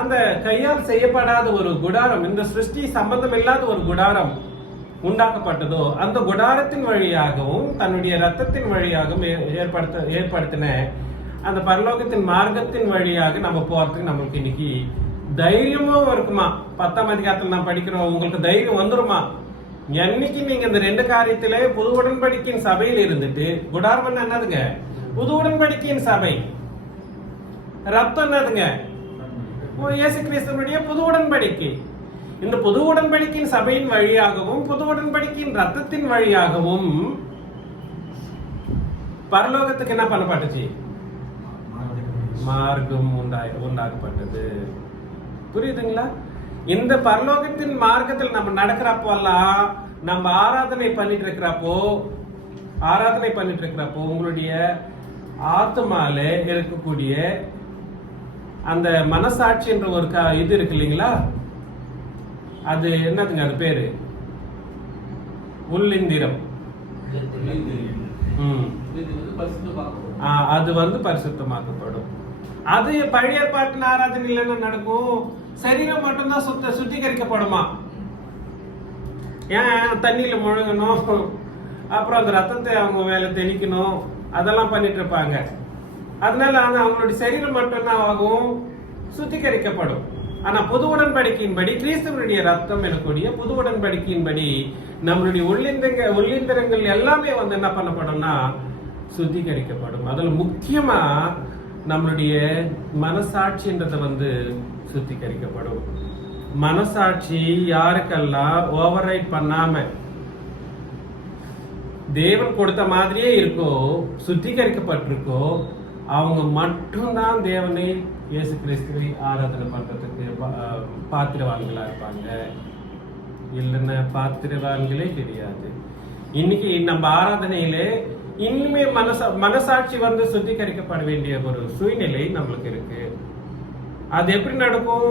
அந்த கையால் செய்யப்படாத ஒரு குடாரம், இந்த சிருஷ்டி சம்பந்தம் இல்லாத ஒரு குடாரம் உண்டாக்கப்பட்டதோ அந்த குடாரத்தின் வழியாகவும் தன்னுடைய ரத்தத்தின் வழியாகவும் ஏற்படுத்தின அந்த பரலோகத்தின் மார்க்கத்தின் வழியாக நம்ம போறதுக்கு நம்மளுக்கு இன்னைக்கு தைரியமும் இருக்குமா? 10ஆம் அதிகாரத்தில் நான் படிக்கிறோம், உங்களுக்கு தைரியம் வந்துருமா? என்னைக்கு நீங்க இந்த 2 காரியத்திலே புது உடன்படிக்கையின் சபையில் இருந்துட்டு, குடாரம் என்னதுங்க? புது உடன்படிக்கையின் சபை. ரத்தம் என்னதுங்க? இயேசு கிறிஸ்துவனுடைய புது உடன்படிக்கை. இந்த புது உடன்படிக்கையின் சபையின் வழியாகவும் புது உடன்படிக்கையின் ரத்தத்தின் வழியாகவும் பரலோகத்துக்கு என்ன பண்ணப்பட்டுச்சு? மார்க்கம் உண்டாக்கப்பட்டது. புரியுதுங்களா? இந்த பரலோகத்தின் மார்க்கத்தில் நம்ம நடக்கிறப்போல்லாம், நம்ம ஆராதனை பண்ணிட்டு இருக்கிறப்போ உங்களுடைய ஆத்மால இருக்கக்கூடிய அந்த மனசாட்சி என்ற ஒரு இது இருக்கு இல்லைங்களா? அது என்னதுங்க? அது பேரு உள்ளிந்திரம். அது பரிசுத்தமாக்கப்படும். அது பழைய ஏற்பாட்டில் ஆராதனையில் என்ன நடக்கும்? சரீரம் மட்டும்தான் சுத்திகரிக்கப்படுமா? ஏன் தண்ணியில முழுகணும், அப்புறம் அந்த ரத்தத்தை அவங்க மேல தெளிக்கணும், அதெல்லாம் பண்ணிட்டு இருப்பாங்க. அதனால அவங்களுடைய சரீரம் மட்டும்தான் ஆகும், சுத்திகரிக்கப்படும். ஆனா புது உடன்படிக்கையின்படி, கிறிஸ்துவனுடைய ரத்தம் எனக்கூடிய புது உடன்படிக்கையின்படி நம்மளுடைய உள்ளிந்திரங்கள் எல்லாமே என்ன பண்ணப்படும்னா சுத்திகரிக்கப்படும். அதுல முக்கியமா நம்மளுடைய மனசாட்சின்றது சுத்திகரிக்கப்படும். மனசாட்சி யாருக்கெல்லாம் ஓவர் ரைட் பண்ணாம தேவன் கொடுத்த மாதிரியே இருக்கோ, சுத்திகரிக்கப்பட்டிருக்கோ, அவங்க மட்டும்தான் தேவனை இயேசு கிறிஸ்துவை ஆராதனை பண்றதுக்கு பாத்திரவான்களா இருப்பாங்க. இல்லைன்னா பாத்திரவான்களே கிடையாது. இன்னைக்கு நம்ம ஆராதனையில இன்னுமே மனசாட்சி வந்து சுத்திகரிக்கப்பட வேண்டிய ஒரு சூழ்நிலை நம்மளுக்கு இருக்கு. அது எப்படி நடக்கும்?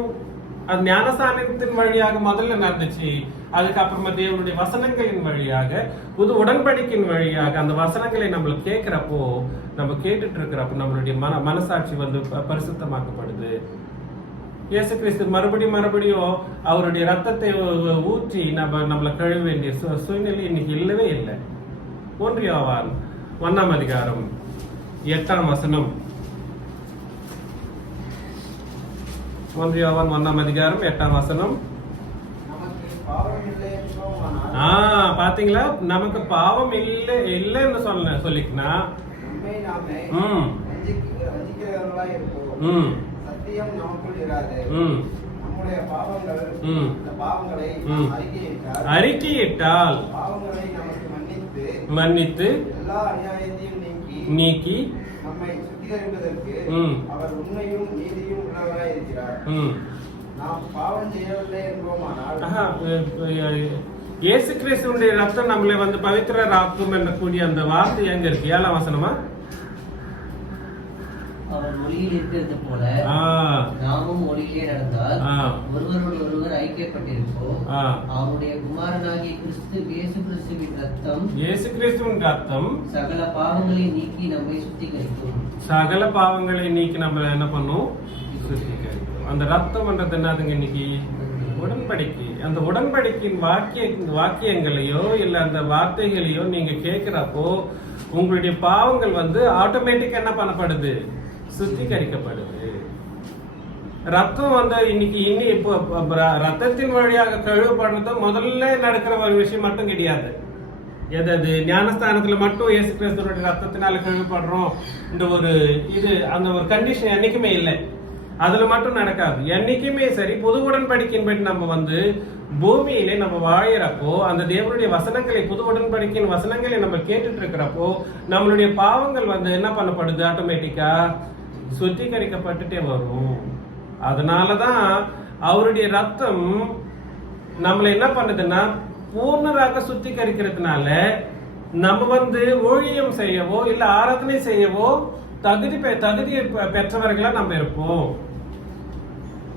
அது ஞானஸ்நானத்தின் வழியாக முதல்ல நடந்துச்சு. அதுக்கப்புறமா தேவனுடைய வசனங்களின் வழியாக, புது உடன்படிக்கையின் வழியாக அந்த வசனங்களை நம்மளுக்கு கேட்கிறப்போ, நம்ம கேட்டுட்டு இருக்கிறப்போ நம்மளுடைய மனசாட்சி வந்து பரிசுத்தமாக்கப்படுது. இயேசு கிறிஸ்து மறுபடியும் அவருடைய ரத்தத்தை ஊற்றி நம்மளை கழுவ வேண்டிய சூழ்நிலை இன்னைக்கு இல்லவே இல்லை. 1 யோவான் 1ஆம் அதிகாரம் 8ஆம் வசனம். 1 யோவான் 1ஆம் அதிகாரம் 8ஆம் வசனம். பாத்தீங்களா, நமக்கு பாவம் இல்லைன்னு சொல்லிக்கனா சத்தியம் நமக்குள் இராது. நம்முடைய பாவங்களை அறிக்கையிட்டால் பாவங்களை நமக்கு மன்னித்து எல்லா அநியாயத்தையும் நீக்கி நம்மை சுத்திகரிப்பதற்கு அவர் உண்மையும் நீதியும் உள்ளவராய் இருக்கிறார். நாம் பாவம் செய்யவில்லை என்போமானால் இயேசு கிறிஸ்துவினுடைய ரத்தம் நம்மளை வந்து பவித்திரராக்கும் என்ற கூடிய அந்த வார்த்தை எங்க இருக்கு? 7ஆம் வசனமா? அவர் ஒளியில் இருக்கிறது போல நாமும் ஒளியிலே நடந்தால் ஒருவரோடு ஒருவர் ஐக்கியப்பட்டிருப்போம். அவருடைய குமாரனாகிய இயேசு கிறிஸ்துவின் ரத்தம் சகல பாவங்களை நீக்கி நம்மை சுத்திகரிக்கும். சகல பாவங்களை நீக்கி நம்ம என்ன பண்ணும்? சுத்திகரிக்கும். அந்த ரத்தம்ன்றது என்னதுங்க? இன்னைக்கு உடன்படிக்கை. அந்த உடன்படிக்கையின் வாக்கியங்களையோ இல்ல அந்த வார்த்தைகளையோ நீங்க கேட்கிறப்போ உங்களுடைய பாவங்கள் வந்து ஆட்டோமேட்டிக்கா என்ன பண்ணப்படுது? சுத்திகரிக்கப்படுது. ரத்தம் வந்து இன்னைக்கு இப்போ ரத்தத்தின் வழியாக கழுவப்படுறது முதல்ல நடக்கிற ஒரு விஷயம் மட்டும் கிடையாது. எது ஞானஸ்தானத்துல மட்டும் இயேசு கிறிஸ்துவோட ரத்தத்தினால கழுவப்படுறோம் இந்த ஒரு அந்த ஒரு கண்டிஷன் என்னைக்குமே இல்லை. அதுல மட்டும் நடக்காது. என்னைக்குமே சரி, புது உடன்படிக்கையின்படி நம்ம வந்து பூமியிலே நம்ம வாழறப்போ அந்த தேவனுடைய வசனங்களை, புது உடன்படிக்கையின் வசனங்களை நம்ம கேட்டுட்டு இருக்கிறப்போ நம்மளுடைய பாவங்கள் வந்து என்ன பண்ணப்படுது? ஆட்டோமேட்டிக்கா சுத்திகரிக்கப்பட்டுட்டே வரும். அதனாலதான் அவருடைய ரத்தம் நம்மளை என்ன பண்ணுதுன்னா பூர்ணராக சுத்திகரிக்கிறதுனால நம்ம வந்து ஊழியம் செய்யவோ இல்ல ஆராதனை செய்யவோ தகுதி பெற்றவர்களா நம்ம இருப்போம்.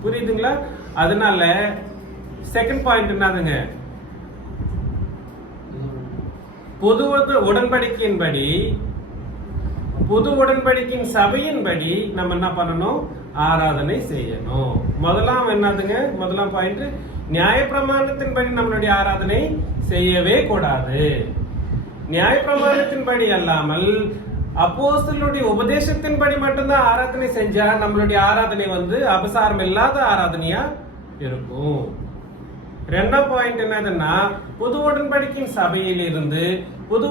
புரியுதுங்களா? அதனால செகண்ட் பாயிண்ட் என்னதுங்க? புது உடன்படிக்கையின்படி, புது உடன்படிக்கையின் சபையின்படி நம்ம என்ன பண்ணணும்? ஆராதனை செய்யணும். முதலாம் என்னதுங்க? முதலாம் பாயிண்ட், நியாயப்பிரமாணத்தின்படி நம்மளுடைய ஆராதனை செய்யவே கூடாது. நியாயப்பிரமாணத்தின்படி அல்லாமல் அப்போஸ்தலருடைய உபதேசத்தின்படி மட்டும்தான் ஆராதனை செஞ்சா நம்மளுடைய ஆராதனை வந்து அபசாரம் இல்லாத ஆராதனையா இருக்கும். 2ஆம் பாயிண்ட் என்னதுன்னா, புது உடன்படிக்கையின் சபையில் இருந்து புது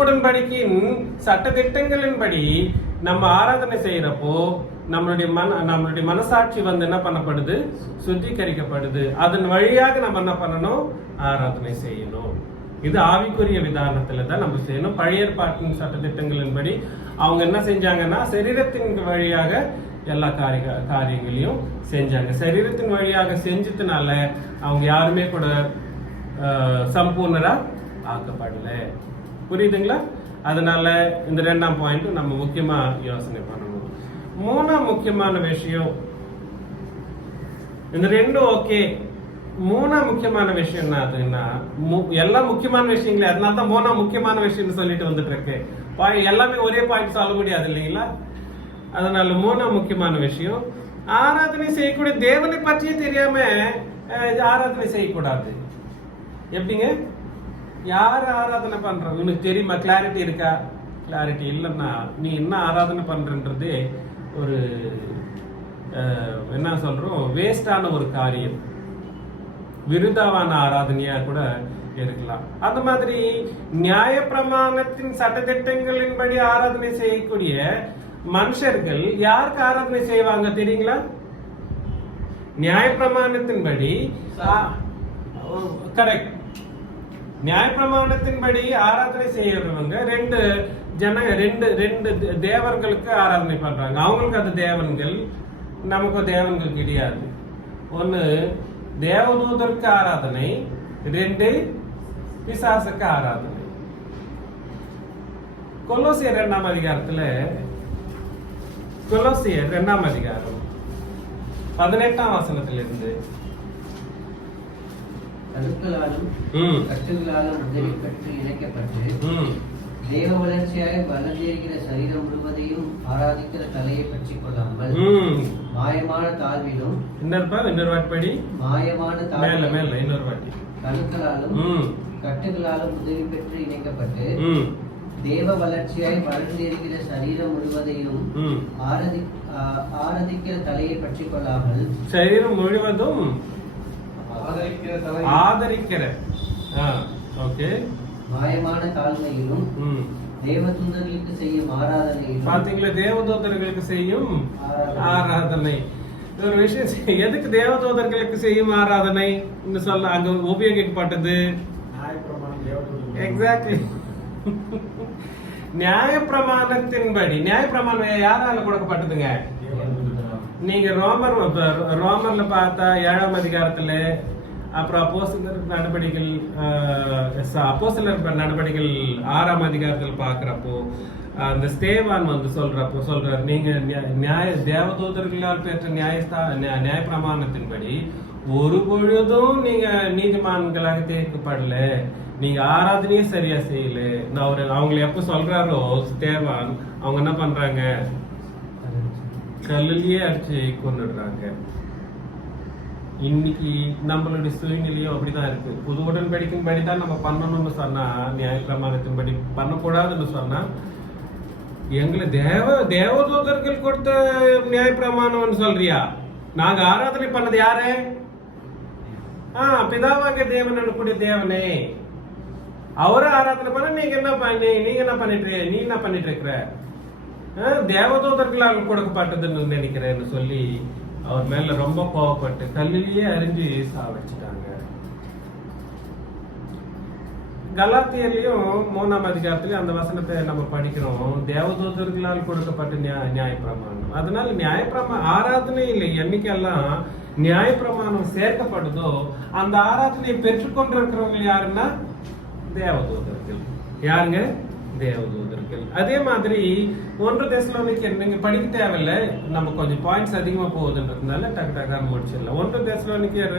உடன்படிக்கையின் சட்ட திட்டங்களின்படி நம்ம ஆராதனை செய்யறப்போ நம்மளுடைய மனசாட்சி வந்து என்ன பண்ணப்படுது? சுத்திகரிக்கப்படுது. அதன் வழியாக நம்ம என்ன பண்ணணும்? ஆராதனை செய்யணும். இது ஆவிக்குரிய விதானத்துல தான் நம்ம செய்யணும். பழைய ஏற்பாட்டின் சட்ட திட்டங்களின்படி அவங்க என்ன செஞ்சாங்கன்னா சரீரத்தின் வழியாக எல்லா காரியங்களையும் செஞ்சாங்க. சரீரத்தின் வழியாக செஞ்சதுனால அவங்க யாருமே கூட சம்பூர்ணரா ஆக்கப்படல. புரியுதுங்களா? அதனால இந்த 2ஆம் பாயிண்ட் நம்ம முக்கியமா யோசனை பண்ணணும். 3ஆம் முக்கியமான விஷயம், இந்த 2 ஓகே. 3ஆம் முக்கியமான விஷயம் என்னதுன்னா, எல்லா முக்கியமான விஷயங்களே, அதனால தான் 3ஆம் முக்கியமான விஷயம் சொல்லிட்டு வந்துட்டு இருக்கு. எல்லாமே ஒரே பாயிண்ட் சொல்ல முடியாது இல்லைங்களா? அதனால 3ஆம் முக்கியமான விஷயம், ஆராதனை செய்யக்கூடிய தேவனை பற்றியே தெரியாம ஆராதனை செய்யக்கூடாது. எப்படிங்க? யார் ஆராதனை பண்ற உனக்கு தெரியுமா? கிளாரிட்டி இருக்கா? கிளாரிட்டி இல்லைன்னா நீ என்ன ஆராதனை பண்றன்றதே ஒரு என்ன சொல்றோம், வேஸ்டான ஒரு காரியம், விருதாவான ஆராதனையா கூட இருக்கலாம். அந்த மாதிரி நியாயப்பிரமாணத்தின் சட்டத்திட்டங்களின்படி ஆராதனை செய்யக்கூடிய மனுஷர்கள் யாருக்கு ஆராதனை செய்வாங்க தெரியுங்களா? நியாயப்பிரமாணத்தின்படி கரெக்ட். நியாயப்பிரமாணத்தின்படி ஆராதனை செய்யறவங்க ரெண்டு தேவர்களுக்கு ஆராதனை பண்றாங்க. அவங்களுக்கு அது தேவன்கள், நமக்கு தேவன்கள் கிடையாது. ஒண்ணு தேவதூதருக்கு ஆராதனை, ரெண்டு பிசாசுக்கு ஆராதனை. கொலோசியர் 2ஆம் அதிகாரத்துல, கொலோசியர் 2ஆம் அதிகாரம் 18ஆம் வசனத்திலிருந்து, கணுக்களாலும் கட்டுகளாலும் உதவி பெற்று இணைக்கப்பட்டு தேவ வளர்ச்சியாய் வளர்ந்திருக்கிற சரீரம் முழுவதையும் ஆராதிக்கிற தலையை பற்றிக் கொள்ளாமல் மாயமான தாழ்விலும், இன்னொரு வாட்டி மாயமான தாழ்விலும் இன்னொரு வாட்டி, கணுக்களாலும் கட்டுகளாலும் உதவி பெற்று இணைக்கப்பட்டு தேவ வளர்ச்சியாய் வளர்ந்திருக்கிற சரீரம் முழுவதையும் ஆராதிக்கிற தலையை பற்றிக் கொள்ளாமல், சரீரம் முழுவதும் ஆதரிக்கிற மாயமான தாழ்மையிலும் தேவதூதர்களுக்கு செய்யும் ஆராதனையிலும். பாத்தீங்களா, தேவதூதர்களுக்கு செய்யும் ஆராதனை. ஒரு விஷயம், எதுக்கு தேவதூதர்களுக்கு செய்யும் ஆராதனை சொல்ல அங்க உபயோகிக்கப்பட்டது? எக்ஸாக்ட்லி. நியாயப்பிரமாணத்தின்படி, நியாயப்பிரமாணம் யாரால கொடுக்கப்பட்டதுங்க? நீங்க ரோமர்ல பார்த்தா 7ஆம் அதிகாரத்துல, அப்புறம் அப்போஸ்தலர் நடவடிக்கைகள் 6ஆம் அதிகாரத்தில் பாக்குறப்போ அந்த ஸ்தேவான் வந்து சொல்றாரு, நீங்க தேவதூதர்களால் பெற்ற நியாயப்பிரமாணத்தின்படி ஒரு பொழுதும் நீங்க நீதிமான்களாக தீர்க்கப்படல, நீங்க ஆராதனையே சரியா செய்யல. அவங்களை எப்ப சொல்றாரோ ஸ்தேவான், அவங்க என்ன பண்றாங்க? கல்லிலேயே அடிச்சு கொண்டுடுறாங்க. இன்னைக்கு நம்மளுடைய சூழ்நிலையும் அப்படிதான் இருக்கு. புது உடன்படிக்கையின்படி தான் நம்ம பண்ணணும்னு சொன்னா, நியாயப்பிரமாணத்தின்படி பண்ணக்கூடாதுன்னு சொன்னா, எங்களை தேவதூதர்கள் கொடுத்த நியாயப்பிரமாணம்னு சொல்றியா? நாங்க ஆராதனை பண்ணது யாரு? பிதாவாக தேவன் கூடிய தேவனே. அவரை ஆராதனை பண்ண நீங்க என்ன பண்ணிட்டு இருக்கிற? தேவதூதர்களால் கொடுக்கப்பட்டதுன்னு நினைக்கிறேன்னு சொல்லி அவர் மேல ரொம்ப கோவப்பட்டு கல்லிலேயே அறிஞ்சு சாவச்சிட்டாங்க. கலாத்தியர்லயும் 3ஆம் அதிகாரத்திலயும் அந்த வசனத்தை நம்ம படிக்கிறோம், தேவதூதர்களால் கொடுக்கப்பட்ட நியாயப்பிரமாணம். அதனால ஆராதனை இல்லை, என்னைக்கெல்லாம் நியாயப்பிரமாணம் சேர்க்கப்படுதோ அந்த ஆராதனையை பெற்றுக்கொண்டிருக்கிறவங்க யாருன்னா தேவதூதர்கள். யாருங்க? தேவதூதர்கள். அதே மாதிரி 1 தெசலோனிக்கேயர் நீங்க படிக்க தேவையில்லை, நம்ம கொஞ்சம் பாயிண்ட்ஸ் அதிகமா போகுதுன்றதுனால டக்கு முடிச்சிடலாம். 2 தெசலோனிக்கேயர்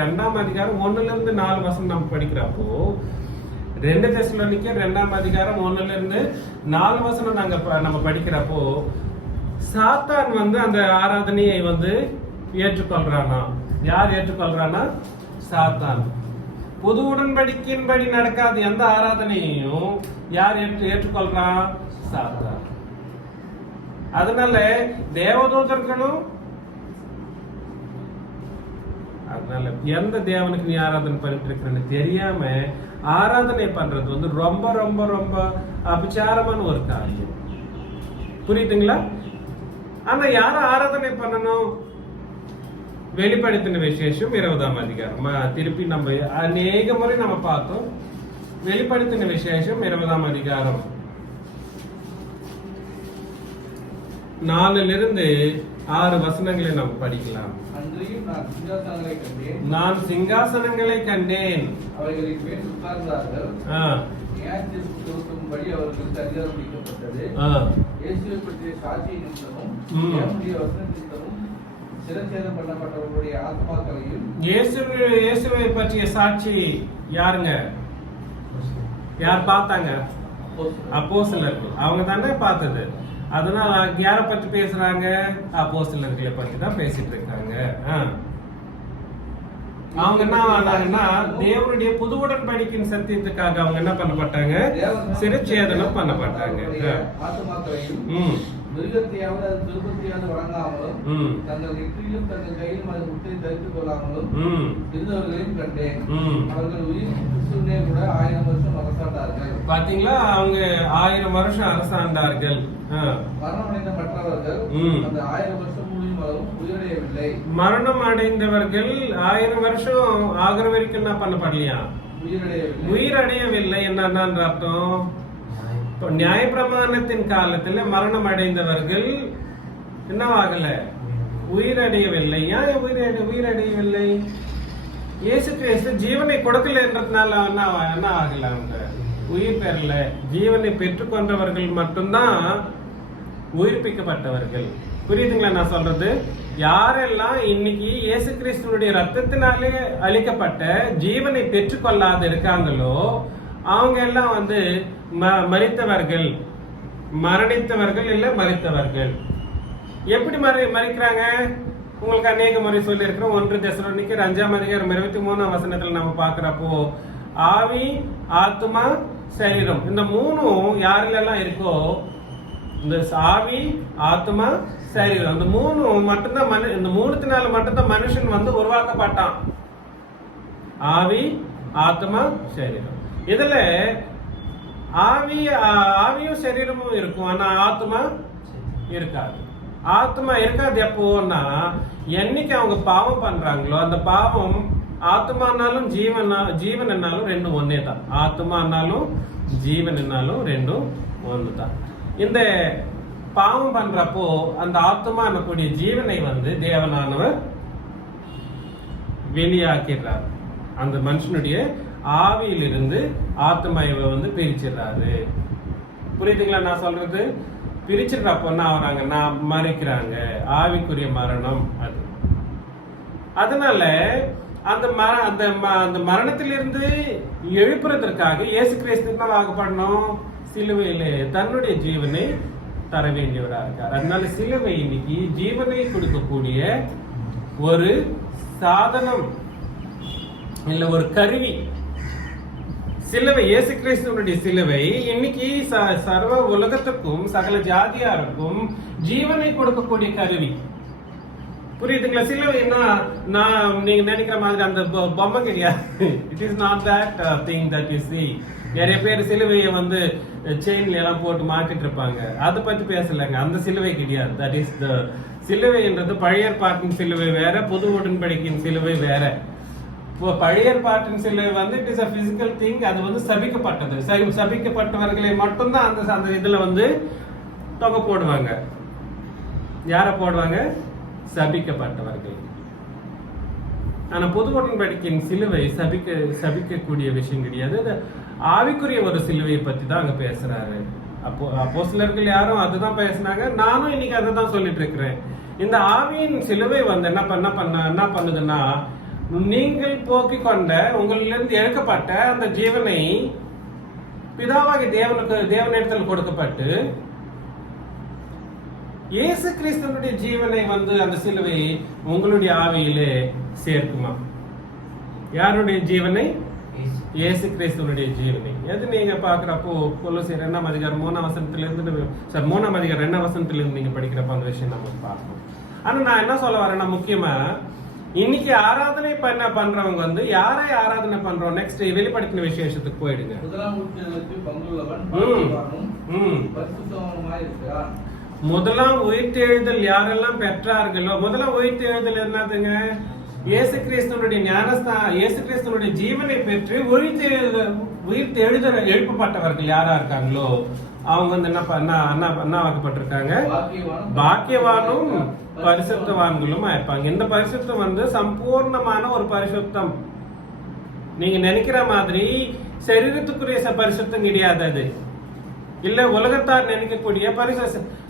2ஆம் அதிகாரம் 1ல இருந்து 4 வசனம் நம்ம படிக்கிறப்போ, 2 தெசலோனிக்கேயர் 2ஆம் அதிகாரம் 1ல இருந்து 4 வசனம் நம்ம படிக்கிறப்போ, சாத்தான் வந்து அந்த ஆராதனையை வந்து ஏற்றுக்கொள்றானா? யார் ஏற்றுக்கொள்றானா? சாத்தான். புது உடன்படிக்கையின்படி நடக்காத எந்த ஆராதனையையும் யார் ஏற்றுக்கொள்றான்? சாத்தான். அதனால தேவதூதர்களும், அதனால எந்த தேவனுக்கு நீ ஆராதனை பண்ணிட்டு இருக்கிறன்னு தெரியாம ஆராதனை பண்றது வந்து ரொம்ப ரொம்ப ரொம்ப அபிச்சாரமான ஒரு காரியம். புரியுதுங்களா? ஆனா யார ஆராதனை பண்ணணும்? வெளிப்படுத்தின விசேஷம் 20ஆம் அதிகாரம். திருப்பி நம்ம அநேக முறை நம்ம பார்த்தோம். வெளிப்படுத்தின விசேஷம் 20ஆம் அதிகாரம் 4ல இருந்து 6 வசனங்களை நம்ம படிக்கலாம். நான் சிங்காசனங்களை கண்டேன், அவைகளின் மேல் உட்கார்ந்தார்கள், நியாயத்தீர்ப்பும்படி அவர்களுக்கு அதிகாரம் அளிக்கப்பட்டது. இயேசுவை பற்றிய சாட்சி நிமித்தமும் தேவனுடைய வசன நிமித்தமும் சிரச்சேதம் பண்ணப்பட்டவர்களுடைய ஆத்மாக்களையும். இயேசுவை பற்றிய சாட்சி யாருங்க? யார் பார்த்தாங்க? அப்போஸ்தலர்கள். அவங்க தானே பார்த்தது. அதனால யார பத்தி பேசுறாங்க? அப்போஸ்தலர்களை பத்தி தான் பேசிட்டு இருக்காங்க. அவங்க என்ன ஆனாங்கன்னா, தேவனுடைய புது உடன்படிக்கையின் சத்தியத்துக்காக அவங்க என்ன பண்ணப்பட்டாங்க? சிரச்சேதனம் பண்ணப்பட்டாங்க. மிருகத்தையாவது அது திருப்பத்தையாவது வழங்காமலும் தங்கள் நெற்றியிலும் தங்கள் கையிலும் அது முட்டை தரித்துக் கொள்ளாமலும் இருந்தவர்களையும் கண்டேன். அவர்கள் உயிர் கிறிஸ்துவிலே கூட 1000 வருஷம் அரசாண்டார்கள். பாத்தீங்களா? அவங்க 1000 வருஷம் அரசாண்டார்கள். மரணமடைந்த மற்றவர்கள் அந்த 1000 வருஷம் முடியும் வருஷம் அளவும் உயிரடையவில்லை. மரணம் அடைந்தவர்கள் 1000 வருஷம் ஆகிற வரைக்கும் என்ன பண்ணப்படலையா? உயிரடையவில்லை. என்னன்னு அர்த்தம்? இப்போ நியாயப்பிரமாணத்தின் காலத்துல மரணம் அடைந்தவர்கள் என்னவாகல? உயிரடையவில்லை. ஏன் உயிரடையவில்லை? இயேசு கிறிஸ்து ஜீவனை கொடுக்கலன்றதுனால என்ன ஆகல? அவங்க உயிர் பெறல. ஜீவனை பெற்றுக்கொண்டவர்கள் மட்டும்தான் உயிர்ப்பிக்கப்பட்டவர்கள். புரியுதுங்களா நான் சொல்றது? யாரெல்லாம் இன்னைக்கு இயேசு கிறிஸ்துவனுடைய ரத்தத்தினாலே அளிக்கப்பட்ட ஜீவனை பெற்றுக்கொள்ளாத இருக்காங்களோ அவங்க எல்லாம் மரித்தவர்கள். மரணித்தவர்கள் இல்ல மரித்தவர்கள். எப்படி மறிக்கிறாங்க? உங்களுக்கு அநேக முறை சொல்லி இருக்கிறோம். 1 தெசலோனிக்கர் 5:23 நம்ம பாக்குறப்போ ஆவி, ஆத்மா, சரீரம் இந்த மூணும் யாரிலெல்லாம் இருக்கோ, இந்த ஆவி, ஆத்மா, சரீரம் இந்த மூணும் மட்டும்தான் இந்த மூணுத்தினால மட்டும்தான் மனுஷன் உருவாக்கப்பட்டான். ஆவி, ஆத்மா, சரீரம். இதுல ஆவியும் சரீரமும் இருக்கும், ஆனா ஆத்மா இருக்காது. ஆத்மா இருக்காது எப்போன்னா என்னைக்கு அவங்க பாவம் பண்றாங்களோ அந்த பாவம் ஆத்மானாலும் ஜீவன் என்னாலும் ரெண்டும் ஒன்னே தான். ஆத்மானாலும் ஜீவன் என்னாலும் ரெண்டும் ஒன்று தான். இந்த பாவம் பண்றப்போ அந்த ஆத்மா என்னக்கூடிய ஜீவனை தேவனானவர் வெளியாக்கிறார். அந்த மனுஷனுடைய ஆவியிலிருந்து ஆத்மாவை பிரிச்சிடறாரு. புரியுதுங்களா நான் சொல்றது? பிரிச்சிடுறப்போ என்ன ஆகுறாங்கன்னா மறிக்கிறாங்க. ஆவிக்குரிய மரணம் அது. அதனால அந்த மரணத்திலிருந்து எழுப்புறதற்காக இயேசு கிறிஸ்து என்ன ஆகப்படணும்? சிலுவையிலே தன்னுடைய ஜீவனை தர வேண்டியவராக இருக்கார். அதனால சிலுவை இன்னைக்கு ஜீவனை கொடுக்கக்கூடிய ஒரு சாதனம் இல்ல ஒரு கருவி. சிலுவை, இயேசு கிறிஸ்துவனுடைய சிலுவை இன்னைக்கு சர்வ உலகத்துக்கும் சகல ஜாதியாருக்கும் ஜீவனை கொடுக்கக்கூடிய கருவி. புரியுதுங்களா? சிலுவைன்னா நீங்க நினைக்கிற மாதிரி அந்த பொம்மை கிடையாது. It is not that thing that you see. நிறைய பேர் சிலுவையை செயின்ல எல்லாம் போட்டு மாட்டிட்டு இருப்பாங்க. அதை பத்தி பேசலங்க. அந்த சிலுவை கிடையாது. தட் இஸ் த சிலுவை என்றது பழைய ஏற்பாட்டின் சிலுவை வேற, புது உடன்படிக்கையின் சிலுவை வேற. இப்போ பழைய ஏற்பாட்டின் சிலுவை it is a physical thing. அது சபிக்கப்பட்டது. சபிக்கப்பட்டவர்களை மட்டும்தான் அந்த இதுல தொகை போடுவாங்க. யார போடுவாங்க? சபிக்கப்பட்டவர்கள். ஆனா புது உடன்படிக்கையின் சிலுவை சபிக்கக்கூடிய விஷயம் கிடையாது. ஆவிக்குரிய ஒரு சிலுவையை பத்தி தான் அங்க பேசுறாரு. அப்போஸ்தலர்கள் யாரும் அதுதான் பேசினாங்க. நானும் இன்னைக்கு அதை தான் சொல்லிட்டு இருக்கிறேன். இந்த ஆவியின் சிலுவை என்ன பண்ணுதுன்னா, நீங்கள் போக்கிக் கொண்ட உங்களிலிருந்து எடுக்கப்பட்ட அந்த ஜீவனை பிதாவாகி தேவனிடத்தில் கொடுக்கப்பட்டு இயேசு கிறிஸ்துவனுடைய ஜீவனை அந்த சிலுவை உங்களுடைய ஆவியிலே சேர்க்குமா? யாருடைய ஜீவனை? இயேசு கிறிஸ்துவனுடைய ஜீவனை. எது நீங்க பாக்குறப்போ கொலோசியர் 2:2 நீங்க படிக்கிறப்ப அந்த விஷயம் நம்ம பார்க்கணும். ஆனா நான் என்ன சொல்ல வரேன்னா, முக்கியமா இன்னைக்கு ஆராதனை பண்றவங்க யாரை ஆராதனை பண்றோம்? நெக்ஸ்ட் வெளிப்படுத்தின விசேஷத்துக்கு போயிடுங்க. முதலாம் உயிர்த்தெழுதல் யாரெல்லாம் பெற்றார்களோ, முதலாம் உயிர்த்தெழுதல் என்னதுங்க? இயேசு கிறிஸ்துவனுடைய இயேசு கிறிஸ்துவனுடைய ஜீவனை பெற்று உயிர்த்தெழுதல் எழுப்பப்பட்டவர்கள் யாரா இருக்காங்களோ அவங்க என்ன ஆக்கப்பட்டிருக்காங்க? பாக்கியவானும் பரிசுத்தவான்களும் ஆயிருப்பாங்க. இந்த பரிசுத்தம் சம்பூர்ணமான ஒரு பரிசுத்தம். நீங்க நினைக்கிற மாதிரி சரீரத்துக்குரிய பரிசுத்தம் கிடையாது. அது இல்ல உலகத்தார் நினைக்கக்கூடிய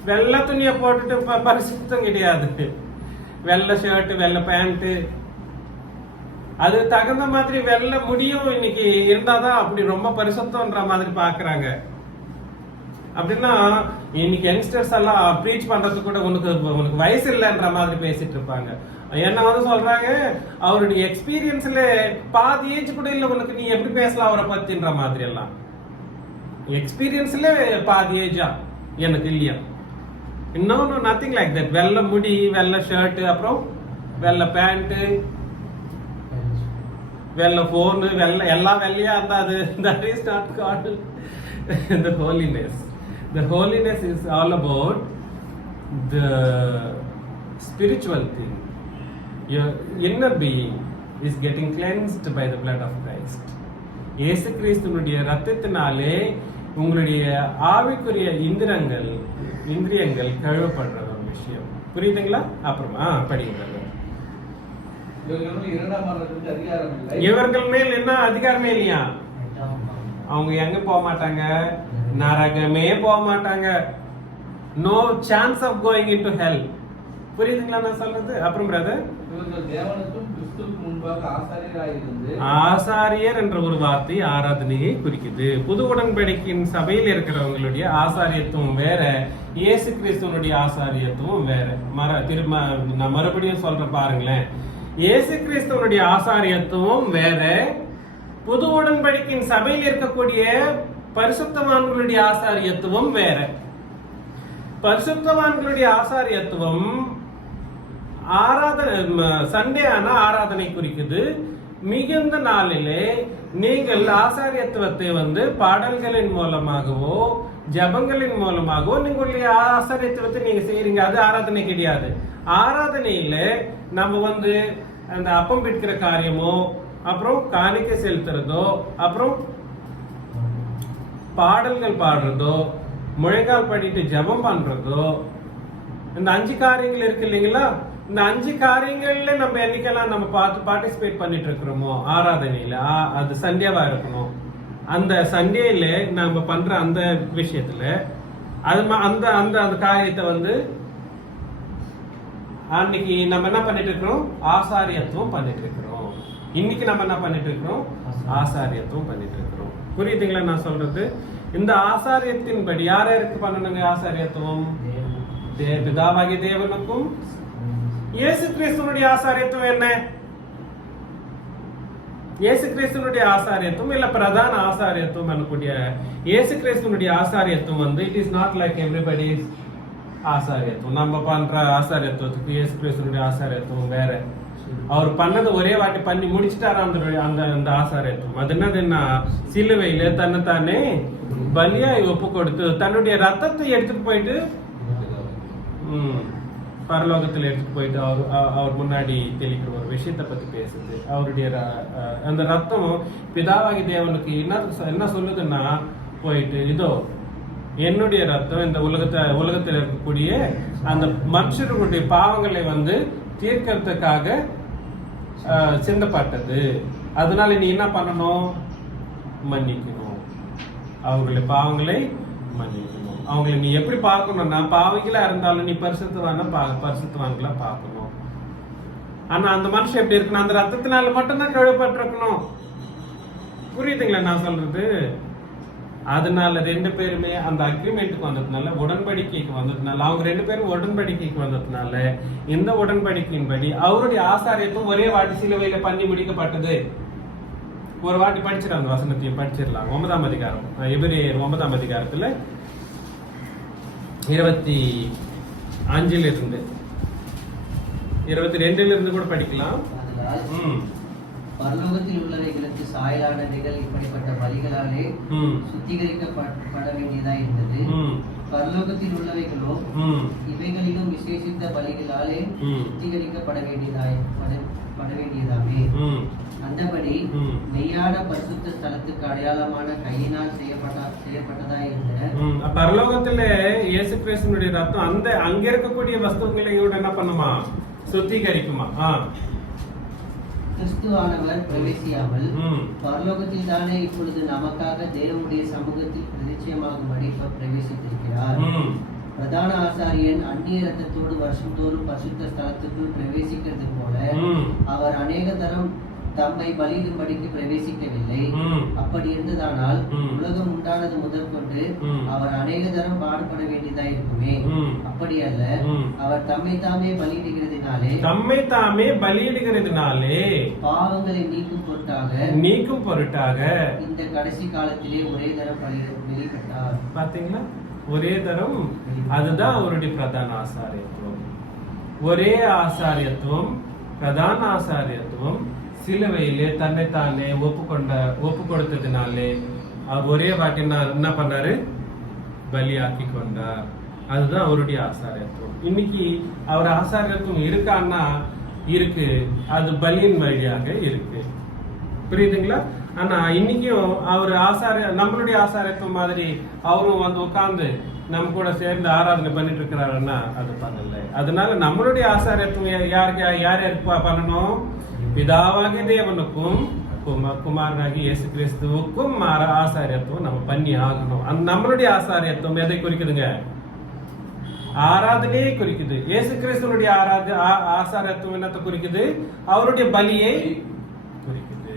வெள்ளை துணியை போட்டுட்டு பரிசுத்தம் கிடையாது. வெள்ளை ஷர்ட், வெள்ளை பேண்ட், அது தகுந்த மாதிரி வெள்ளை முடியும் இன்னைக்கு இருந்தாதான் அப்படி ரொம்ப பரிசுத்தம்ன்ற மாதிரி பாக்குறாங்க. அப்படின்னா இன்னைக்கு யங்ஸ்டர்ஸ் எல்லாம் ப்ரீச் பண்றதுக்கு கூட உனக்கு வயசு இல்லைன்ற மாதிரி பேசிட்டு இருப்பாங்க. என்ன சொல்றாங்க, அவருடைய எக்ஸ்பீரியன்ஸ்ல பாதி ஏஜ் கூட இல்ல உனக்கு, நீ எப்படி பேசலாம் அவரை பத்தின்ற மாதிரி எல்லாம். எக்ஸ்பீரியன்ஸ்ல பாதி ஏஜா எனக்கு இல்லையா? இன்னும் நத்திங் லைக் தட். வெள்ளை முடி, வெள்ளை ஷர்ட், அப்புறம் வெள்ளை பேண்ட், வெள்ளை போனு, எல்லாம் வெள்ளையா இருந்தா அது that is not called the holiness. The holiness is all about the spiritual thing. Your inner being is getting cleansed by the blood of Christ. இயேசு கிறிஸ்துவினுடைய ரத்தத்தினாலே உங்களுடைய ஆவிக்குரிய இந்திரியங்கள் கழுவப்படுற ஒரு விஷயம். புரியுதுங்களா? அப்புறமா படிங்க. இவர்கள் மேல் என்ன அதிகாரமே இல்லையா? அவங்க எங்க போக மாட்டாங்க? நரகமே போக மாட்டாங்க. No chance of going into hell. புரியுதுங்களா நான் சொல்றது? அப்புறம் பிரதர், ஆசாரியர் என்ற ஒரு வார்த்தை ஆராதனையை குறிக்குது. புது உடன்படிக்கையின் சபையில் இருக்கிறவங்களுடைய ஆசாரியத்துவம் வேற, இயேசு கிறிஸ்துவனுடைய ஆசாரியத்துவம் வேற. நான் மறுபடியும் சொல்றேன் பாருங்களேன். இயேசு கிறிஸ்துவனுடைய ஆசாரியத்துவம் வேற, புது உடன்படிக்கையின் சபையில் இருக்கக்கூடிய பரிசுத்தவான்களுடைய ஆசாரியத்துவம் வேற. பரிசுத்தவான்களுடைய ஆசாரியத்துவம் சண்டே ஆனா ஆராதனை குறிக்குது. மிகுந்த நாளிலே நீங்கள் ஆசாரியத்துவத்தை பாடல்களின் மூலமாகவோ ஜபங்களின் மூலமாகவோ நீங்களுடைய ஆசாரியத்துவத்தை நீங்க செய்யறீங்க. அது ஆராதனை கிடையாது. ஆராதனையில நம்ம அந்த அப்பம் பிடிக்கிற காரியமோ, அப்புறம் காணிக்கை செலுத்துறதோ, அப்புறம் பாடல்கள் பாடுறதோ, முழங்கால் படிட்டு ஜபம் பண்றதோ, இந்த 5 காரியங்கள் இருக்கு இல்லைங்களா? இந்த 5 காரியங்கள்ல நம்ம என்னைக்கெல்லாம் நம்ம பார்ட்டிசிபேட் பண்ணிட்டு இருக்கிறோமோ ஆராதனையில, அது சண்டேவா இருக்கணும். அந்த சண்டேல நம்ம பண்ற அந்த விஷயத்துல அந்த அந்த அந்த காரியத்தை அன்னைக்கு நம்ம என்ன பண்ணிட்டு இருக்கிறோம்? ஆசாரியத்துவம் பண்ணிட்டு இருக்கிறோம். இன்னைக்கு நம்ம என்ன பண்ணிட்டு இருக்கிறோம்? ஆசாரியத்துவம் பண்ணிட்டு இருக்கிறோம். புரியுதுங்களா நான் சொல்றது? இந்த ஆசாரியத்தின்படி யாருக்கு பண்ணணுங்க ஆசாரியத்துவம்? பிதாவாகிய தேவனுக்கும். இயேசு கிறிஸ்துவனுடைய ஆசாரியத்துவம் என்ன? இயேசு கிறிஸ்துவனுடைய ஆசாரியத்துவம் இல்ல பிரதான ஆசாரியத்துவம் எனக்கூடிய இயேசு கிறிஸ்துவனுடைய ஆசாரியத்துவம் it is not like everybody's ஆசாரியத்துவம். நம்ம பண்ற ஆசாரியத்துவத்துக்கு இயேசு கிறிஸ்துவனுடைய ஆசாரியத்துவம் வேற. அவர் பண்ணது ஒரே வாட்டி பண்ணி முடிச்சுட்டாரு அந்த ஆசாரியத்துவம். அது என்னதுன்னா, சிலுவையில தன்னைத்தானே பலியாய் ஒப்பு கொடுத்து தன்னுடைய ரத்தத்தை எடுத்துட்டு போயிட்டு பரலோகத்தில் எடுத்துட்டு போயிட்டு அவர் முன்னாடி தெளிக்கிற ஒரு விஷயத்தை பத்தி பேசுது. அவருடைய அந்த ரத்தம் பிதாவாகி தேவனுக்கு என்ன சொல்லுதுன்னா, போயிட்டு இதோ என்னுடைய ரத்தம் இந்த உலகத்தில் இருக்கக்கூடிய அந்த மனுஷர்களுடைய பாவங்களை தீர்க்கிறதுக்காக சிந்தப்பட்டது. அதனால நீ என்ன பண்ணணும்? மன்னிக்கணும். அவங்களுடைய பாவங்களை மன்னிக்கணும். அவங்களை நீ எப்படி பார்க்கணும்னா, பாவிகளா இருந்தாலும் நீ பரிசுத்தவான்களா பார்க்கணும். ஆனா அந்த மனுஷன் எப்படி இருக்கணும்? அந்த ரத்தத்தினால மட்டும்தான் கழுவப்பட்டிருக்கணும். புரியுதுங்களா நான் சொல்றது? அதனால 2 பேருமே அந்த அக்ரிமெண்ட்டுக்கு வந்ததுனால, உடன்படிக்கைக்கு வந்ததுனால, அவங்க 2 பேரும் உடன்படிக்கைக்கு வந்ததுனால, இந்த உடன்படிக்கையின்படி அவருடைய ஆசாரியத்துவம் ஒரே வாட்டி சிலுவையில பண்ணி முடிக்கப்பட்டது. ஒரு வாட்டி படிச்சிட அந்த வசனத்தையும் படிச்சிடலாம். 9ஆம் அதிகாரம், எபிரேயர் 9ஆம் அதிகாரத்துல 25 இருந்து 22 இருந்து கூட படிக்கலாம். பரலோகத்தில் உள்ளவைகளுக்கு சாயலானவைகள் இப்படிப்பட்ட பலிகளாலே சுத்திகரிக்கப்பட வேண்டியதா இருந்தது. பரலோகத்தில் உள்ளவைகளோ இவைகளிலும் விசேஷித்த பலிகளாலே சுத்திகரிக்கப்பட வேண்டியதாமே. அந்தபடி மெய்யான பரிசுத்த ஸ்தலத்துக்கு அடையாளமான கையினால் செய்யப்பட்டதா இருந்த பரலோகத்துல இயேசு கிறிஸ்துவினுடைய ரத்தம் அங்க இருக்கக்கூடிய வஸ்துக்களை என்ன பண்ணுமா? சுத்திகரிக்குமா? கிறிஸ்துவானவர் பிரவேசியாமல் பரலோகத்தில் தானே இப்பொழுது நமக்காக தேவனுடைய சமூகத்தில் பிரதிச்சயமாகும்படி பிரவேசித்திருக்கிறார். பிரதான ஆசாரியன் அந்நிய ரத்தத்தோடு வருஷந்தோறும் பரிசுத்த ஸ்தலத்துக்குள் பிரவேசிக்கிறது போல அவர் அநேக தரம் தம்மை பலியிடும்படிக்கு பிரவேசிக்கவில்லை. அப்படி இருந்ததானால் உலகம் உண்டானது முதற்கொண்டு அவர் அநேக தரம் பாடுபட வேண்டியதா இருக்குமே. அப்படி அல்ல, அவர் தம்மை தாமே பலியிடுகிறதுனாலே பாவங்களை நீக்கும் பொருட்டாக இந்த கடைசி காலத்திலே ஒரே தரம் வெளிப்பட்டார். பாத்தீங்களா? ஒரே தரம். அதுதான் அவருடைய பிரதான ஆசாரியத்துவம். ஒரே ஆசாரியத்துவம், பிரதான ஆசாரியத்துவம் சிலுவையிலே தன்னைத்தானே ஒப்பு கொடுத்ததுனாலே அவர் ஒரே வாட்டி என்ன பண்ணாரு? பலியாக்கி கொண்டார். அதுதான் அவருடைய ஆசாரியத்துவம். இன்னைக்கு அவர் ஆசாரியத்துவம் இருக்கான்னா இருக்கு, அது பலியின் வழியாக இருக்கு. புரியுதுங்களா? ஆனா இன்னைக்கும் அவர் நம்மளுடைய ஆசாரியத்துவம் மாதிரி அவரும் வந்து உட்கார்ந்து நம்ம கூட சேர்ந்து ஆராதனை பண்ணிட்டு இருக்கிறாருன்னா அது பண்ணல. அதனால நம்மளுடைய ஆசாரியத்துவம் யாருக்கு பண்ணணும்? பிதாவாகிய தேவனுக்கும் குமாரனாகி இயேசு கிறிஸ்துவுக்கும் ஆசாரியத்துவம் நம்ம பண்ணி ஆகணும். அந்த நம்மளுடைய ஆசாரியத்துவம் எதை குறிக்குதுங்க? ஆராதனையை குறிக்குது. இயேசு கிறிஸ்துவனுடைய ஆசாரியத்துவம் என்னத்தை குறிக்குது? அவருடைய பலியை குறிக்குது.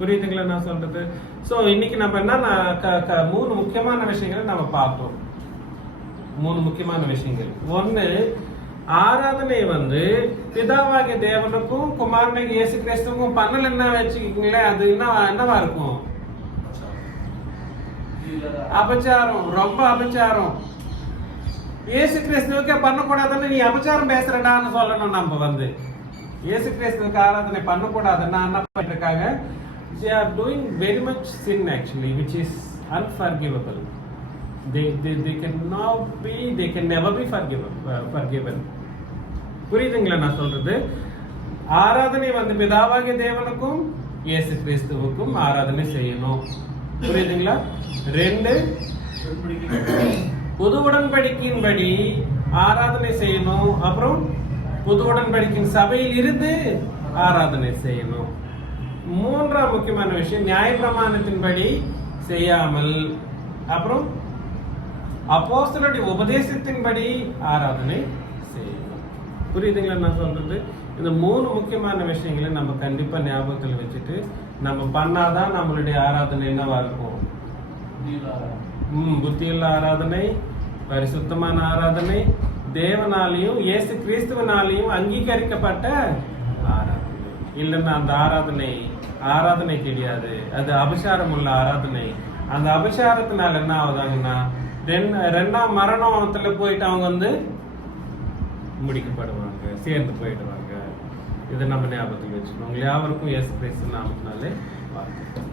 புரியுதுங்களா நான் சொல்றது? சோ இன்னைக்கு நம்ம என்ன 3 முக்கியமான விஷயங்களை நம்ம பார்த்தோம். 3 முக்கியமான விஷயங்கள். ஒண்ணு, ஆராதனை வந்து பிதாவாகிய தேவனுக்கும் குமாரனாகிய இயேசு கிறிஸ்துவுக்கும் பண்ணலன்னா வச்சுக்கீங்களேன், அது என்னவா இருக்கும்? அபச்சாரம், ரொம்ப அபச்சாரம். இயேசு கிறிஸ்துவுக்கே பண்ணக்கூடாதுன்னு நீ அபச்சாரம் பேசுறடான்னு சொல்லணும். நம்ம வந்து இயேசு கிறிஸ்துவுக்கு ஆராதனை பண்ணக்கூடாதுன்னா என்ன பண்ணிருக்காங்க? They are doing very much sin actually, which is unforgivable. They can never be forgiven. புரியுதுங்களா நான் சொல்றது? ஆராதனை வந்து பிதாவாகிய தேவனுக்கும் இயேசு கிறிஸ்துவுக்கும் ஆராதனை செய்யணும். புரியுதுங்களா? 2, புது உடன்படிக்கையின்படி ஆராதனை செய்யணும். அப்புறம் புது உடன்படிக்கையின் சபையில் இருந்து ஆராதனை செய்யணும். 3ஆம் முக்கியமான விஷயம், நியாயப்பிரமாணத்தின்படி செய்யாமல் அப்புறம் அப்போஸ்தலருடைய உபதேசத்தின்படி ஆராதனை செய்யணும். புரியுதுங்களா நான் சொல்றது? இந்த 3 முக்கியமான விஷயங்களை நம்ம கண்டிப்பா ஞாபகத்தில் வச்சுட்டு நம்ம பண்ணாதான் நம்மளுடைய ஆராதனை என்னவா இருக்கும்? புத்தியுள்ள ஆராதனை, பரிசுத்தமான ஆராதனை, தேவனாலையும் இயேசு கிறிஸ்துவனாலையும் அங்கீகரிக்கப்பட்ட ஆராதனை. இல்லைன்னா அந்த ஆராதனை கிடையாது, அது அபிஷாரம் உள்ள ஆராதனை. அந்த அபிஷாரத்தினால என்ன ஆகுதாங்கன்னா 2ஆம் மரணத்துல போயிட்டு அவங்க வந்து முடிக்கப்படுவாங்க, சேர்ந்து போயிடுவாங்க. இதை நம்ம ஞாபகத்தில் வச்சுக்கணும். உங்களை யாவருக்கும் இயேசு கிறிஸ்து நாமத்தினாலே வாழ்த்துக்கள்.